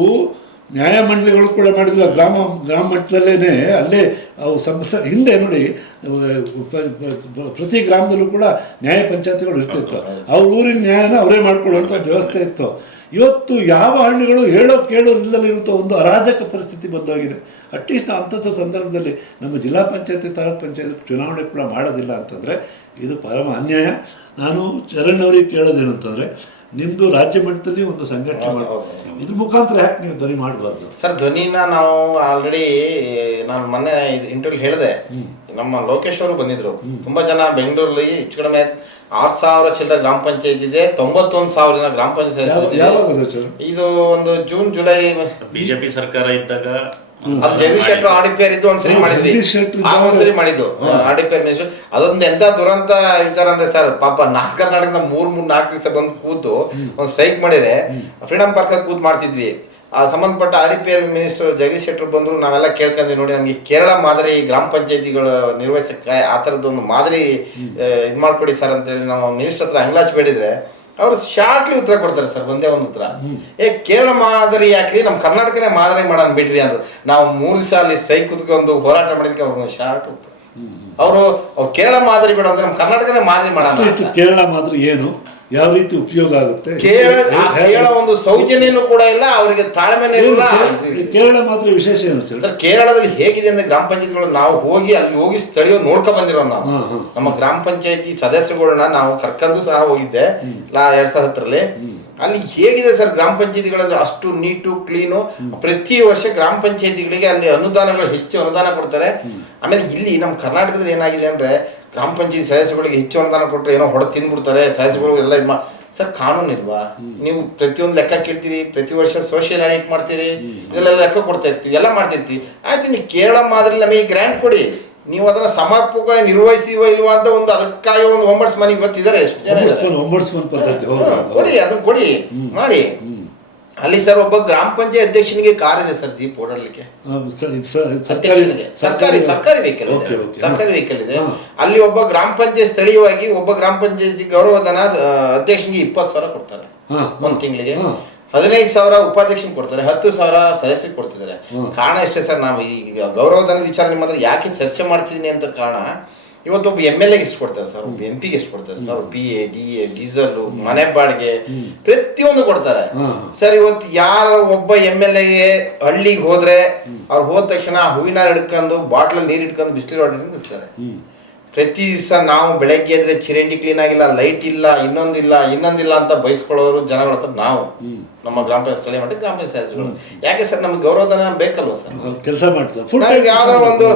ನ್ಯಾಯಮಂಡಳಿಗಳು ಕೂಡ ಮಾಡಿದ್ರು ಗ್ರಾಮ ಗ್ರಾಮ ಮಟ್ಟದಲ್ಲೇ ಅಲ್ಲೇ ಅವು ಸಮಸ್ಯೆ ಹಿಂದೆ ನೋಡಿ ಪ್ರತಿ ಗ್ರಾಮದಲ್ಲೂ ಕೂಡ ನ್ಯಾಯ ಪಂಚಾಯತ್ಗಳು ಇರ್ತಿತ್ತು. ಅವ್ರ ಊರಿನ ನ್ಯಾಯನ ಅವರೇ ಮಾಡ್ಕೊಳ್ಳುವಂಥ ವ್ಯವಸ್ಥೆ ಇತ್ತು. ಇವತ್ತು ಯಾವ ಹಳ್ಳಿಗಳು ಹೇಳೋ ಕೇಳೋ ಇರುವಂಥ ಒಂದು ಅರಾಜಕ ಪರಿಸ್ಥಿತಿ ಬಂದಾಗಿದೆ. ಅಟ್ಲೀಸ್ಟ್ ಅಂಥದ್ದು ಸಂದರ್ಭದಲ್ಲಿ ನಮ್ಮ ಜಿಲ್ಲಾ ಪಂಚಾಯತಿ ತಾಲೂಕ್ ಪಂಚಾಯತ್ ಚುನಾವಣೆ ಕೂಡ ಮಾಡೋದಿಲ್ಲ ಅಂತಂದರೆ ಇದು ಪರಮ ಅನ್ಯಾಯ. ನಾನು ಚರಣ್ ಅವ್ರಿಗೆ ಕೇಳೋದೇನು ಅಂತಂದರೆ ನಿಮ್ಮದು ರಾಜ್ಯ ಮಟ್ಟದಲ್ಲಿ ಒಂದು ಸಂಘಟನೆ ಮಾಡಬೇಕು ಇದ್ರ ಮುಖಾಂತರ ಯಾಕೆ ನೀವು ಧ್ವನಿ ಮಾಡಬಾರ್ದು? ಸರ್ ಧ್ವನಿನ ನಾವು ಆಲ್ರೆಡಿ ನಾನು ಮೊನ್ನೆ ಇಂಟರ್ವ್ಯೂ ಹೇಳಿದೆ. ನಮ್ಮ ಲೋಕೇಶ್ ಅವರು ಬಂದಿದ್ರು. ತುಂಬಾ ಜನ ಬೆಂಗಳೂರಲ್ಲಿ ಹೆಚ್ಚು ಕಡಿಮೆ ಆರ್ ಸಾವಿರ ಚಿಲ್ಲರೆ ಗ್ರಾಮ ಪಂಚಾಯತ್ ಇದೆ ತೊಂಬತ್ತೊಂದು ಸಾವಿರ ಜನ ಗ್ರಾಮ ಪಂಚಾಯತ್? ಇದು ಒಂದು ಜೂನ್ ಜುಲೈ ಬಿಜೆಪಿ ಸರ್ಕಾರ ಇದ್ದಾಗ ಅದು ಜಗದೀಶ್ ಶೆಟ್ಟರ್ ಆಡಿಪೇರ್ ಇದ್ದು ಒಂದ್ಸರಿ ಮಾಡಿದ್ವಿ. ಆ, ಒಂದ್ಸರಿ ಮಾಡಿದ್ದು. ಆಡಿಪೇರ್ ಮಿನಿಸ್ಟರ್ ಅದೊಂದು ಎಂತ ದುರಂತ ವಿಚಾರ ಅಂದ್ರೆ ಸರ್ ಪಾಪ ನಾರ್ತ್ ಕರ್ನಾಟಕದ ಮೂರ್ ಮೂರ್ ನಾಲ್ಕು ದಿವಸ ಬಂದು ಕೂತು ಒಂದು ಸ್ಟ್ರೈಕ್ ಮಾಡಿದ್ರೆ ಫ್ರೀಡಂ ಪಾರ್ಕ್ ಕೂತ್ ಮಾಡ್ತಿದ್ವಿ. ಆ ಸಂಬಂಧಪಟ್ಟ ಆಡಿಪಿಯರ್ ಮಿನಿಸ್ಟರ್ ಜಗದೀಶ್ ಶೆಟ್ಟರ್ ಬಂದ್ರು ನಾವೆಲ್ಲ ಕೇಳ್ಕೊಂಡ್ವಿ ನೋಡಿ ನಮ್ಗೆ ಕೇರಳ ಮಾದರಿ ಗ್ರಾಮ ಪಂಚಾಯತಿಗಳ ನಿರ್ವಹಿಸಕ್ಕೆ ಆ ತರದೊಂದು ಮಾದರಿ ಇದು ಮಾಡ್ಕೊಡಿ ಸರ್ ಅಂತೇಳಿ ನಾವು ಮಿನಿಸ್ಟರ್ ಹತ್ರ ಅಂಗ್ಲಾಚ್ ಬೇಡಿದ್ರೆ ಅವರು ಶಾರ್ಟ್ಲಿ ಉತ್ತರ ಕೊಡ್ತಾರೆ ಸರ್ ಒಂದೇ ಒಂದು ಉತ್ತರ. ಏ ಕೇರಳ ಮಾದರಿ ಯಾಕ್ರಿ? ನಮ್ಮ ಕರ್ನಾಟಕನೇ ಮಾದರಿ ಮಾಡೋಣ ಬಿಡ್ರಿ ಅಂದ್ರು. ನಾವು ಮೂರು ದಿವಸ ಅಲ್ಲಿ ಸ್ಟ್ರೈಕ್ ಕುತ್ಕೊಂಡು ಹೋರಾಟ ಮಾಡಿದಕ್ಕೆ ಅವ್ರು ಶಾರ್ಟ್ ಉತ್ತರ. ಅವರು ಅವ್ರು ಕೇರಳ ಮಾದರಿ ಬೇಡ ಅಂದ್ರೆ ನಮ್ಮ ಕರ್ನಾಟಕನೇ ಮಾದರಿ ಮಾಡೋಣ ಕೇರಳ ಮಾದರಿ ಏನು? ಯಾವ ರೀತಿ ಉಪಯೋಗ ಆಗುತ್ತೆ? ಕೇರಳ ಒಂದು ಸೌಜನ್ಯನೂ ಕೂಡ ಇಲ್ಲ ಅವರಿಗೆ ತಾಳ್ಮೆನೇ ಇಲ್ಲ. ಕೇರಳ- ಮಾತ್ರ ವಿಶೇಷ ಏನು ಸರ್? ಕೇರಳದಲ್ಲಿ ಹೇಗಿದೆ ಅಂದ್ರೆ ಗ್ರಾಮ ಪಂಚಾಯತ್ಗಳು ನಾವು ಹೋಗಿ ಅಲ್ಲಿ ಹೋಗಿ ಸ್ಥಳೀಯ ನೋಡ್ಕೊ ಬಂದಿರೋ ನಾವು. ನಮ್ಮ ಗ್ರಾಮ ಪಂಚಾಯತಿ ಸದಸ್ಯಗಳನ್ನ ನಾವು ಕರ್ಕೊಂಡು ಸಹ ಹೋಗಿದ್ದೆ ಎರಡ್ ಸಾವಿರದ ಹತ್ತರಲ್ಲಿ ಅಲ್ಲಿ ಹೇಗಿದೆ ಸರ್ ಗ್ರಾಮ ಪಂಚಾಯತಿಗಳಲ್ಲಿ ಅಷ್ಟು ನೀಟು ಕ್ಲೀನು. ಪ್ರತಿ ವರ್ಷ ಗ್ರಾಮ ಪಂಚಾಯತಿಗಳಿಗೆ ಅಲ್ಲಿ ಅನುದಾನಗಳು ಹೆಚ್ಚು ಅನುದಾನ ಕೊಡ್ತಾರೆ. ಆಮೇಲೆ ಇಲ್ಲಿ ನಮ್ಮ ಕರ್ನಾಟಕದಲ್ಲಿ ಏನಾಗಿದೆ ಅಂದ್ರೆ ಗ್ರಾಮ ಪಂಚಾಯತ್ ಸದಸ್ಯಗಳಿಗೆ ಹೆಚ್ಚು ಅನುದಾನ ಕೊಟ್ಟರೆ ಏನೋ ಹೊಡೆ ತಿಂದ್ಬಿಡ್ತಾರೆ ಸದಸ್ಯಗಳು ಎಲ್ಲ ಇದು ಸರ್ ಕಾನೂನು ಇಲ್ವಾ? ನೀವು ಪ್ರತಿಯೊಂದು ಲೆಕ್ಕ ಕೇಳ್ತೀರಿ ಪ್ರತಿ ವರ್ಷ ಸೋಷಿಯಲ್ ಆಡಿಟ್ ಮಾಡ್ತೀರಿ ಇದೆಲ್ಲ ಲೆಕ್ಕ ಕೊಡ್ತಾ ಇರ್ತೀವಿ ಎಲ್ಲ ಮಾಡ್ತಿರ್ತೀವಿ. ಆಯ್ತು ನೀವು ಕೇರಳ ಮಾದರಿ ನಮಗೆ ಗ್ರ್ಯಾಂಟ್ ಕೊಡಿ. ನೀವು ಅದನ್ನ ಸಮರ್ಪಕ ನಿರ್ವಹಿಸಿವ ಇಲ್ವಾ ಅಂತ ಒಂದು ಅದಕ್ಕಾಗಿ ಒಂದು ಒಂಬರ್ಸ್ ಮನೆಗೆ ಬರ್ತಿದ್ದಾರೆ ಎಷ್ಟು ಜನ ಕೊಡಿ ಅದನ್ನ ಕೊಡಿ ಮಾಡಿ. ಅಲ್ಲಿ ಸರ್ ಒಬ್ಬ ಗ್ರಾಮ ಪಂಚಾಯತ್ ಅಧ್ಯಕ್ಷನಿಗೆ ಕಾರ್ ಇದೆ ಸರ್ ಜೀಪ್ ಓಡಾಡ್ಲಿಕ್ಕೆ. ಸರ್ಕಾರಿ ಸರ್ಕಾರಿ ವೆಹಿಕಲ್ ಇದೆ. ಸರ್ಕಾರಿ ವೆಹಿಕಲ್ ಇದೆ. ಅಲ್ಲಿ ಒಬ್ಬ ಗ್ರಾಮ ಪಂಚಾಯತ್ ಸ್ಥಳೀಯವಾಗಿ ಒಬ್ಬ ಗ್ರಾಮ ಪಂಚಾಯತ್ ಗೌರವಧನ ಅಧ್ಯಕ್ಷನಿಗೆ ಇಪ್ಪತ್ತು ಸಾವಿರ ಕೊಡ್ತಾರೆ. ಒಂದ್ ತಿಂಗಳಿಗೆ. ಹದಿನೈದು ಸಾವಿರ ಉಪಾಧ್ಯಕ್ಷನ್ ಕೊಡ್ತಾರೆ. ಹತ್ತು ಸಾವಿರ ಸದಸ್ಯರಿಗೆ ಕೊಡ್ತಿದ್ದಾರೆ. ಕಾರಣ ಅಷ್ಟೇ ಸರ್ ನಾವು ಈಗ ಗೌರವಧನ ವಿಚಾರ ನಿಮ್ಮ ಹತ್ರ ಯಾಕೆ ಚರ್ಚೆ ಮಾಡ್ತಿದ್ದೀನಿ ಅಂತ ಕಾರಣ ಇವತ್ತು ಒಬ್ಬ ಎಂ ಎಲ್ ಎಗೆ ಎಷ್ಟು ಕೊಡ್ತಾರೆ ಸರ್ ಒಬ್ಬ ಎಂ ಪಿಗೆ ಎಷ್ಟು ಕೊಡ್ತಾರೆ sir B A D A diesel ಮನೆ ಬಾಡಿಗೆ ಪ್ರತಿಯೊಂದು ಕೊಡ್ತಾರೆ. ಸರ್ ಇವತ್ತು ಯಾರ ಒಬ್ಬ ಎಂ ಎಲ್ ಎಗೆ ಹಳ್ಳಿಗೆ ಹೋದ್ರೆ ಅವ್ರು ಹೋದ ತಕ್ಷಣ ಹೂವಿನ ಹಿಡ್ಕೊಂಡು ಬಾಟ್ಲಲ್ಲಿ ನೀರು ಇಟ್ಕೊಂಡು ಬಿಸಿಲು ಇರ್ತಾರೆ ಹ್ಮ್. ಪ್ರತಿ ದಿವಸ ನಾವು ಬೆಳಗ್ಗೆ ಎದ್ರೆ ಚಿರಂಡಿ ಕ್ಲೀನ್ ಆಗಿಲ್ಲ ಲೈಟ್ ಇಲ್ಲ ಇನ್ನೊಂದಿಲ್ಲ ಇನ್ನೊಂದಿಲ್ಲ ಅಂತ ಬಯಸ್ಕೊಳ್ಳೋರು ಜನಗಳ ಹತ್ರ ನಾವು. ನಮ್ಮ ಗ್ರಾಮ ಪಂಚಾಯತ್ ಸ್ಥಳೀಯ ಮಟ್ಟ ಗ್ರಾಮ ಸದಸ್ಯಗಳು ಯಾಕೆ ಸರ್ ನಮ್ಗೆ ಗೌರವಧನ ಬೇಕಲ್ವ ಸರ್? ಕೆಲಸ ಮಾಡ್ತಾರೆ. ಯಾವ್ದಾರ ಒಂದು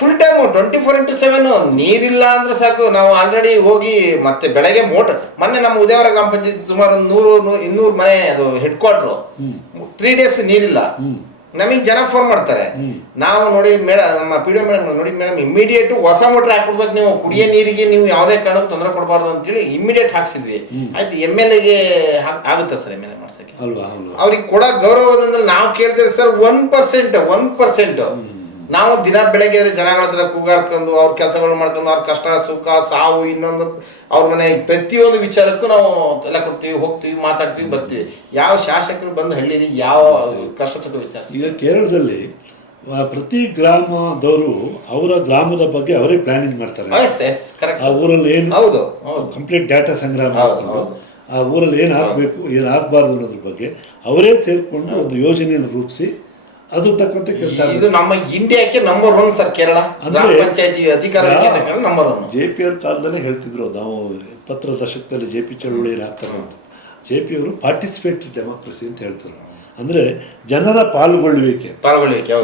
full time twenty four into seven ನೀರಿಲ್ಲ ಅಂದ್ರೆ ಸಾಕು. ನಾವು ಆಲ್ರೆಡಿ ಹೋಗಿ ಮತ್ತೆ ಬೆಳಗ್ಗೆ ಮೋಟರ್ ಮೊನ್ನೆ ನಮ್ಮ ಉದಯವರ ಗ್ರಾಮ ಪಂಚಾಯತ್ ಸುಮಾರು ನೂರು ಇನ್ನೂರು ಮನೆ ಅದು ಹೆಡ್ ಕ್ವಾರ್ಟರ್ ತ್ರೀ ಡೇಸ್ ನೀರಿಲ್ಲ. ನಮಗೆ ಜನ ಫೋನ್ ಮಾಡ್ತಾರೆ. ನಾವು ನೋಡಿ ಮೇಡಮ್ ನಮ್ಮ ಪಿ ಡಿ ಮೇಡಮ್ ನೋಡಿ ಮೇಡಮ್ ಇಮಿಡಿಯೇಟ್ ಹೊಸ ಮೋಟರ್ ಹಾಕ್ಬಿಡ್ಬೇಕು ನೀವು. ಕುಡಿಯೋ ನೀರಿಗೆ ನೀವು ಯಾವುದೇ ಕಾರಣಕ್ಕೂ ತೊಂದರೆ ಕೊಡಬಾರ್ದು ಅಂತೇಳಿ ಇಮಿಡಿಯೇಟ್ ಹಾಕ್ಸಿದ್ವಿ. ಆಯ್ತು ಎಂ ಎಲ್ ಎಗೆ ಆಗುತ್ತಾ ಸರ್ ಎಂ ಎಲ್ ಎ ಮಾಡ್ಸಕ್ಕೆ ಅವ್ರಿಗೆ ಕೊಡೋ ಗೌರವದಂದ್ರೆ ನಾವು ಕೇಳ್ತೀವಿ sir one percent one percent ನಾವು ದಿನ ಬೆಳಗ್ಗೆ ಜನಗಳ ಹತ್ರ ಕೂಗಾಡ್ಕೊಂಡು ಅವ್ರ ಕೆಲಸಗಳು ಮಾಡ್ಕೊಂಡು ಅವ್ರ ಕಷ್ಟ ಸುಖ ಸಾವು ಇನ್ನೊಂದು ಅವ್ರ ಮನೆ ಪ್ರತಿಯೊಂದು ವಿಚಾರಕ್ಕೂ ನಾವು ತಲೆ ಕೊಡ್ತೀವಿ ಹೋಗ್ತೀವಿ ಮಾತಾಡ್ತೀವಿ ಬರ್ತೀವಿ. ಯಾವ ಶಾಸಕರು ಬಂದು ಹಳ್ಳಿಯಲ್ಲಿ ಯಾವ ಕಷ್ಟ ಸುಖ ವಿಚಾರ ಈಗ ಕೇರಳದಲ್ಲಿ ಪ್ರತಿ ಗ್ರಾಮದವರು ಅವರ ಗ್ರಾಮದ ಬಗ್ಗೆ ಅವರೇ ಪ್ಲಾನಿಂಗ್ ಮಾಡ್ತಾರೆ. ಕರೆಕ್ಟ್ ಆ ಊರಲ್ಲಿ ಏನು ಹೌದು ಕಂಪ್ಲೀಟ್ ಡಾಟಾ ಸಂಗ್ರಹ ಮಾಡ್ಕೊಂಡು ಆ ಊರಲ್ಲಿ ಏನು ಆಗಬೇಕು ಏನು ಆಗಬಾರ್ದು ಅನ್ನೋದ್ರ ಬಗ್ಗೆ ಅವರೇ ಸೇರಿಕೊಂಡು ಒಂದು ಯೋಜನೆಯನ್ನು ರೂಪಿಸಿ ಅದ್ರ ತಕ್ಕಂತೆ ಕೆಲಸ ಇದು ನಮ್ಮ ಇಂಡಿಯಾಕ್ಕೆ ನಂಬರ್ ಒನ್ ಸರ್ ಕೇರಳ. ಗ್ರಾಮ ಪಂಚಾಯತಿ ಅಧಿಕಾರ ನಂಬರ್ ಒನ್ ಜೆ ಪಿ ಅವ್ರ ಕಾಲದಲ್ಲೇ ಹೇಳ್ತಿದ್ರು ನಾವು ಇಪ್ಪತ್ತರ ದಶಕದಲ್ಲಿ ಜೆ ಪಿ ಚಳುವಳಿ ಏನಾಗ್ತಾರೆ ಅಂತ. ಜೆ ಪಿ ಅವರು ಪಾರ್ಟಿಸಿಪೇಟರಿ ಡೆಮೋಕ್ರಸಿ ಅಂತ ಹೇಳ್ತಾರೆ. ಅಂದರೆ ಜನರ ಪಾಲ್ಗೊಳ್ಳುವಿಕೆ. ಪಾಲ್ಗೊಳ್ಳುವಿಕೆ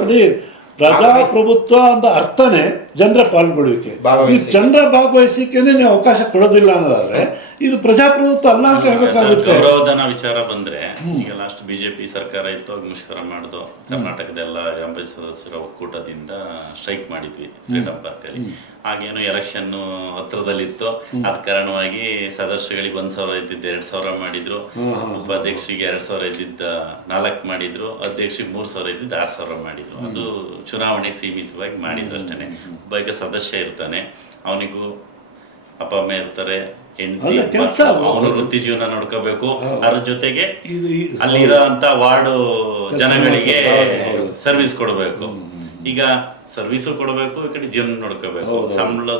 ಪ್ರಜಾಪ್ರಭುತ್ವ ಅಂತ ಅರ್ಥನೇ ಜನರ ಪಾಲ್ಗೊಳ್ಳುವಿಕೆ ಈ. ಜನರ ಭಾಗವಹಿಸಿಕೆನೆ ನೀವು ಅವಕಾಶ ಕೊಡೋದಿಲ್ಲ ಅನ್ನೋದಾದ್ರೆ ಇದು ಪ್ರಜಾಪ್ರಭುತ್ವ ಅಲ್ಲ ಅಂತ ಹೇಳ್ಬೇಕಾಗುತ್ತೆ. ಗೌರವಧನ ವಿಚಾರ ಬಂದ್ರೆ ಈಗ ಲಾಸ್ಟ್ ಬಿಜೆಪಿ ಸರ್ಕಾರ ಇತ್ತು ಮುಷ್ಕರ ಮಾಡುದು ಕರ್ನಾಟಕದ ಎಲ್ಲ ಗ್ರಾಮ ಸದಸ್ಯರ ಒಕ್ಕೂಟದಿಂದ ಸ್ಟ್ರೈಕ್ ಮಾಡಿದ್ವಿ ಫ್ರೀಡಮ್ ಪಾರ್ಕ್ ಅಲ್ಲಿ. ಆಗೇನು ಎಲೆಕ್ಷನ್ ಹತ್ರದಲ್ಲಿತ್ತು. ಅದ ಕಾರಣವಾಗಿ ಸದಸ್ಯಗಳಿಗೆ ಒಂದ್ ಸಾವಿರ ಇದ್ದಿದ್ದ ಎರಡ್ ಸಾವಿರ ಮಾಡಿದ್ರು. ಉಪಾಧ್ಯಕ್ಷರಿಗೆ ಎರಡ್ ಸಾವಿರ ಇದ್ದಿದ್ದ ನಾಲ್ಕು ಮಾಡಿದ್ರು ಅಧ್ಯಕ್ಷರಿಗೆ ಮೂರ್ ಸಾವಿರ ಇದ್ದಿದ್ದು ಆರ್ ಸಾವಿರ ಮಾಡಿದ್ರು. ಅದು ಚುನಾವಣೆ ಸೀಮಿತವಾಗಿ ಮಾಡಿದ್ರು ಅಷ್ಟೇನೆ. ಈಗ ಸದಸ್ಯ ಇರ್ತಾನೆ ಅವನಿಗೂ ಅಪ್ಪ ಅಮ್ಮ ಇರ್ತಾರೆ ಕೆಲ್ಸ ಅವನು ವೃತ್ತಿ ಜೀವನ ನೋಡ್ಕೋಬೇಕು. ಅದ್ರ ಜೊತೆಗೆ ಇದು ಈ- ಅಲ್ಲಿ ಇರೋಂತ ವಾರ್ಡು ಜನಗಳಿಗೆ. ಸರ್ವಿಸ್ ಕೊಡಬೇಕು. ಈಗ ಸರ್ವಿಸ್ ಕೊಡಬೇಕು ಈ ಕಡೆ ಜೀವನ ನೋಡ್ಕೋಬೇಕು. ಸಂಬಳ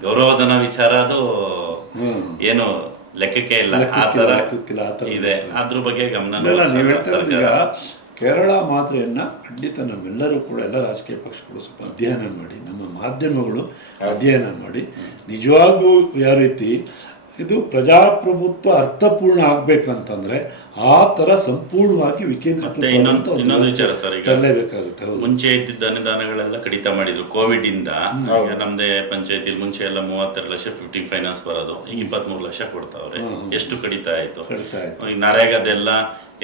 ಗೌರವಧನ ವಿಚಾರ ಅದು ಏನು ಲೆಕ್ಕಕ್ಕೆ ಇಲ್ಲ. ಆ ತರ ಲೆಕ್ಕಕ್ಕಿಲ್ಲ, ಆ ತರ ಇದೆ. ಅದ್ರ ಬಗ್ಗೆ ಗಮನ ಸರ್ಕಾರ. ಕೇರಳ ಮಾದರಿಯನ್ನ ಖಂಡಿತ ನಮ್ಮೆಲ್ಲರೂ ಕೂಡ ಎಲ್ಲ ರಾಜಕೀಯ ಪಕ್ಷಗಳು ಸ್ವಲ್ಪ ಅಧ್ಯಯನ ಮಾಡಿ ನಮ್ಮ ಮಾಧ್ಯಮಗಳು ಅಧ್ಯಯನ ಮಾಡಿ. ನಿಜವಾಗೂ ಯಾವ ರೀತಿ ಇದು ಪ್ರಜಾಪ್ರಭುತ್ವ ಅರ್ಥಪೂರ್ಣ ಆಗ್ಬೇಕಂತಂದ್ರೆ ಆ ತರ ಸಂಪೂರ್ಣವಾಗಿ ವಿಕೇಂದ್ರೀಕೃತ ಇನ್ನೊಂದು ವಿಚಾರ ಸರ್ ಈಗ ಮುಂಚೆ ಇದ್ದಿದ್ದ ಅನುದಾನಗಳೆಲ್ಲ ಕಡಿತ ಮಾಡಿದ್ರು ಕೋವಿಡ್ ಇಂದ ನಮ್ದೇ ಪಂಚಾಯತಿ ಮುಂಚೆ ಎಲ್ಲ ಮೂವತ್ತೆರಡು ಲಕ್ಷ ಫಿಫ್ಟಿ ಫೈನಾನ್ಸ್ ಬರೋದು ಈಗ ಇಪ್ಪತ್ಮೂರು ಲಕ್ಷ ಕೊಡ್ತಾವ್ರೆ. ಎಷ್ಟು ಕಡಿತ ಆಯ್ತು? ಕಡಿತ ಆಯ್ತು. ಈಗ ನರೇಗಾದೆಲ್ಲ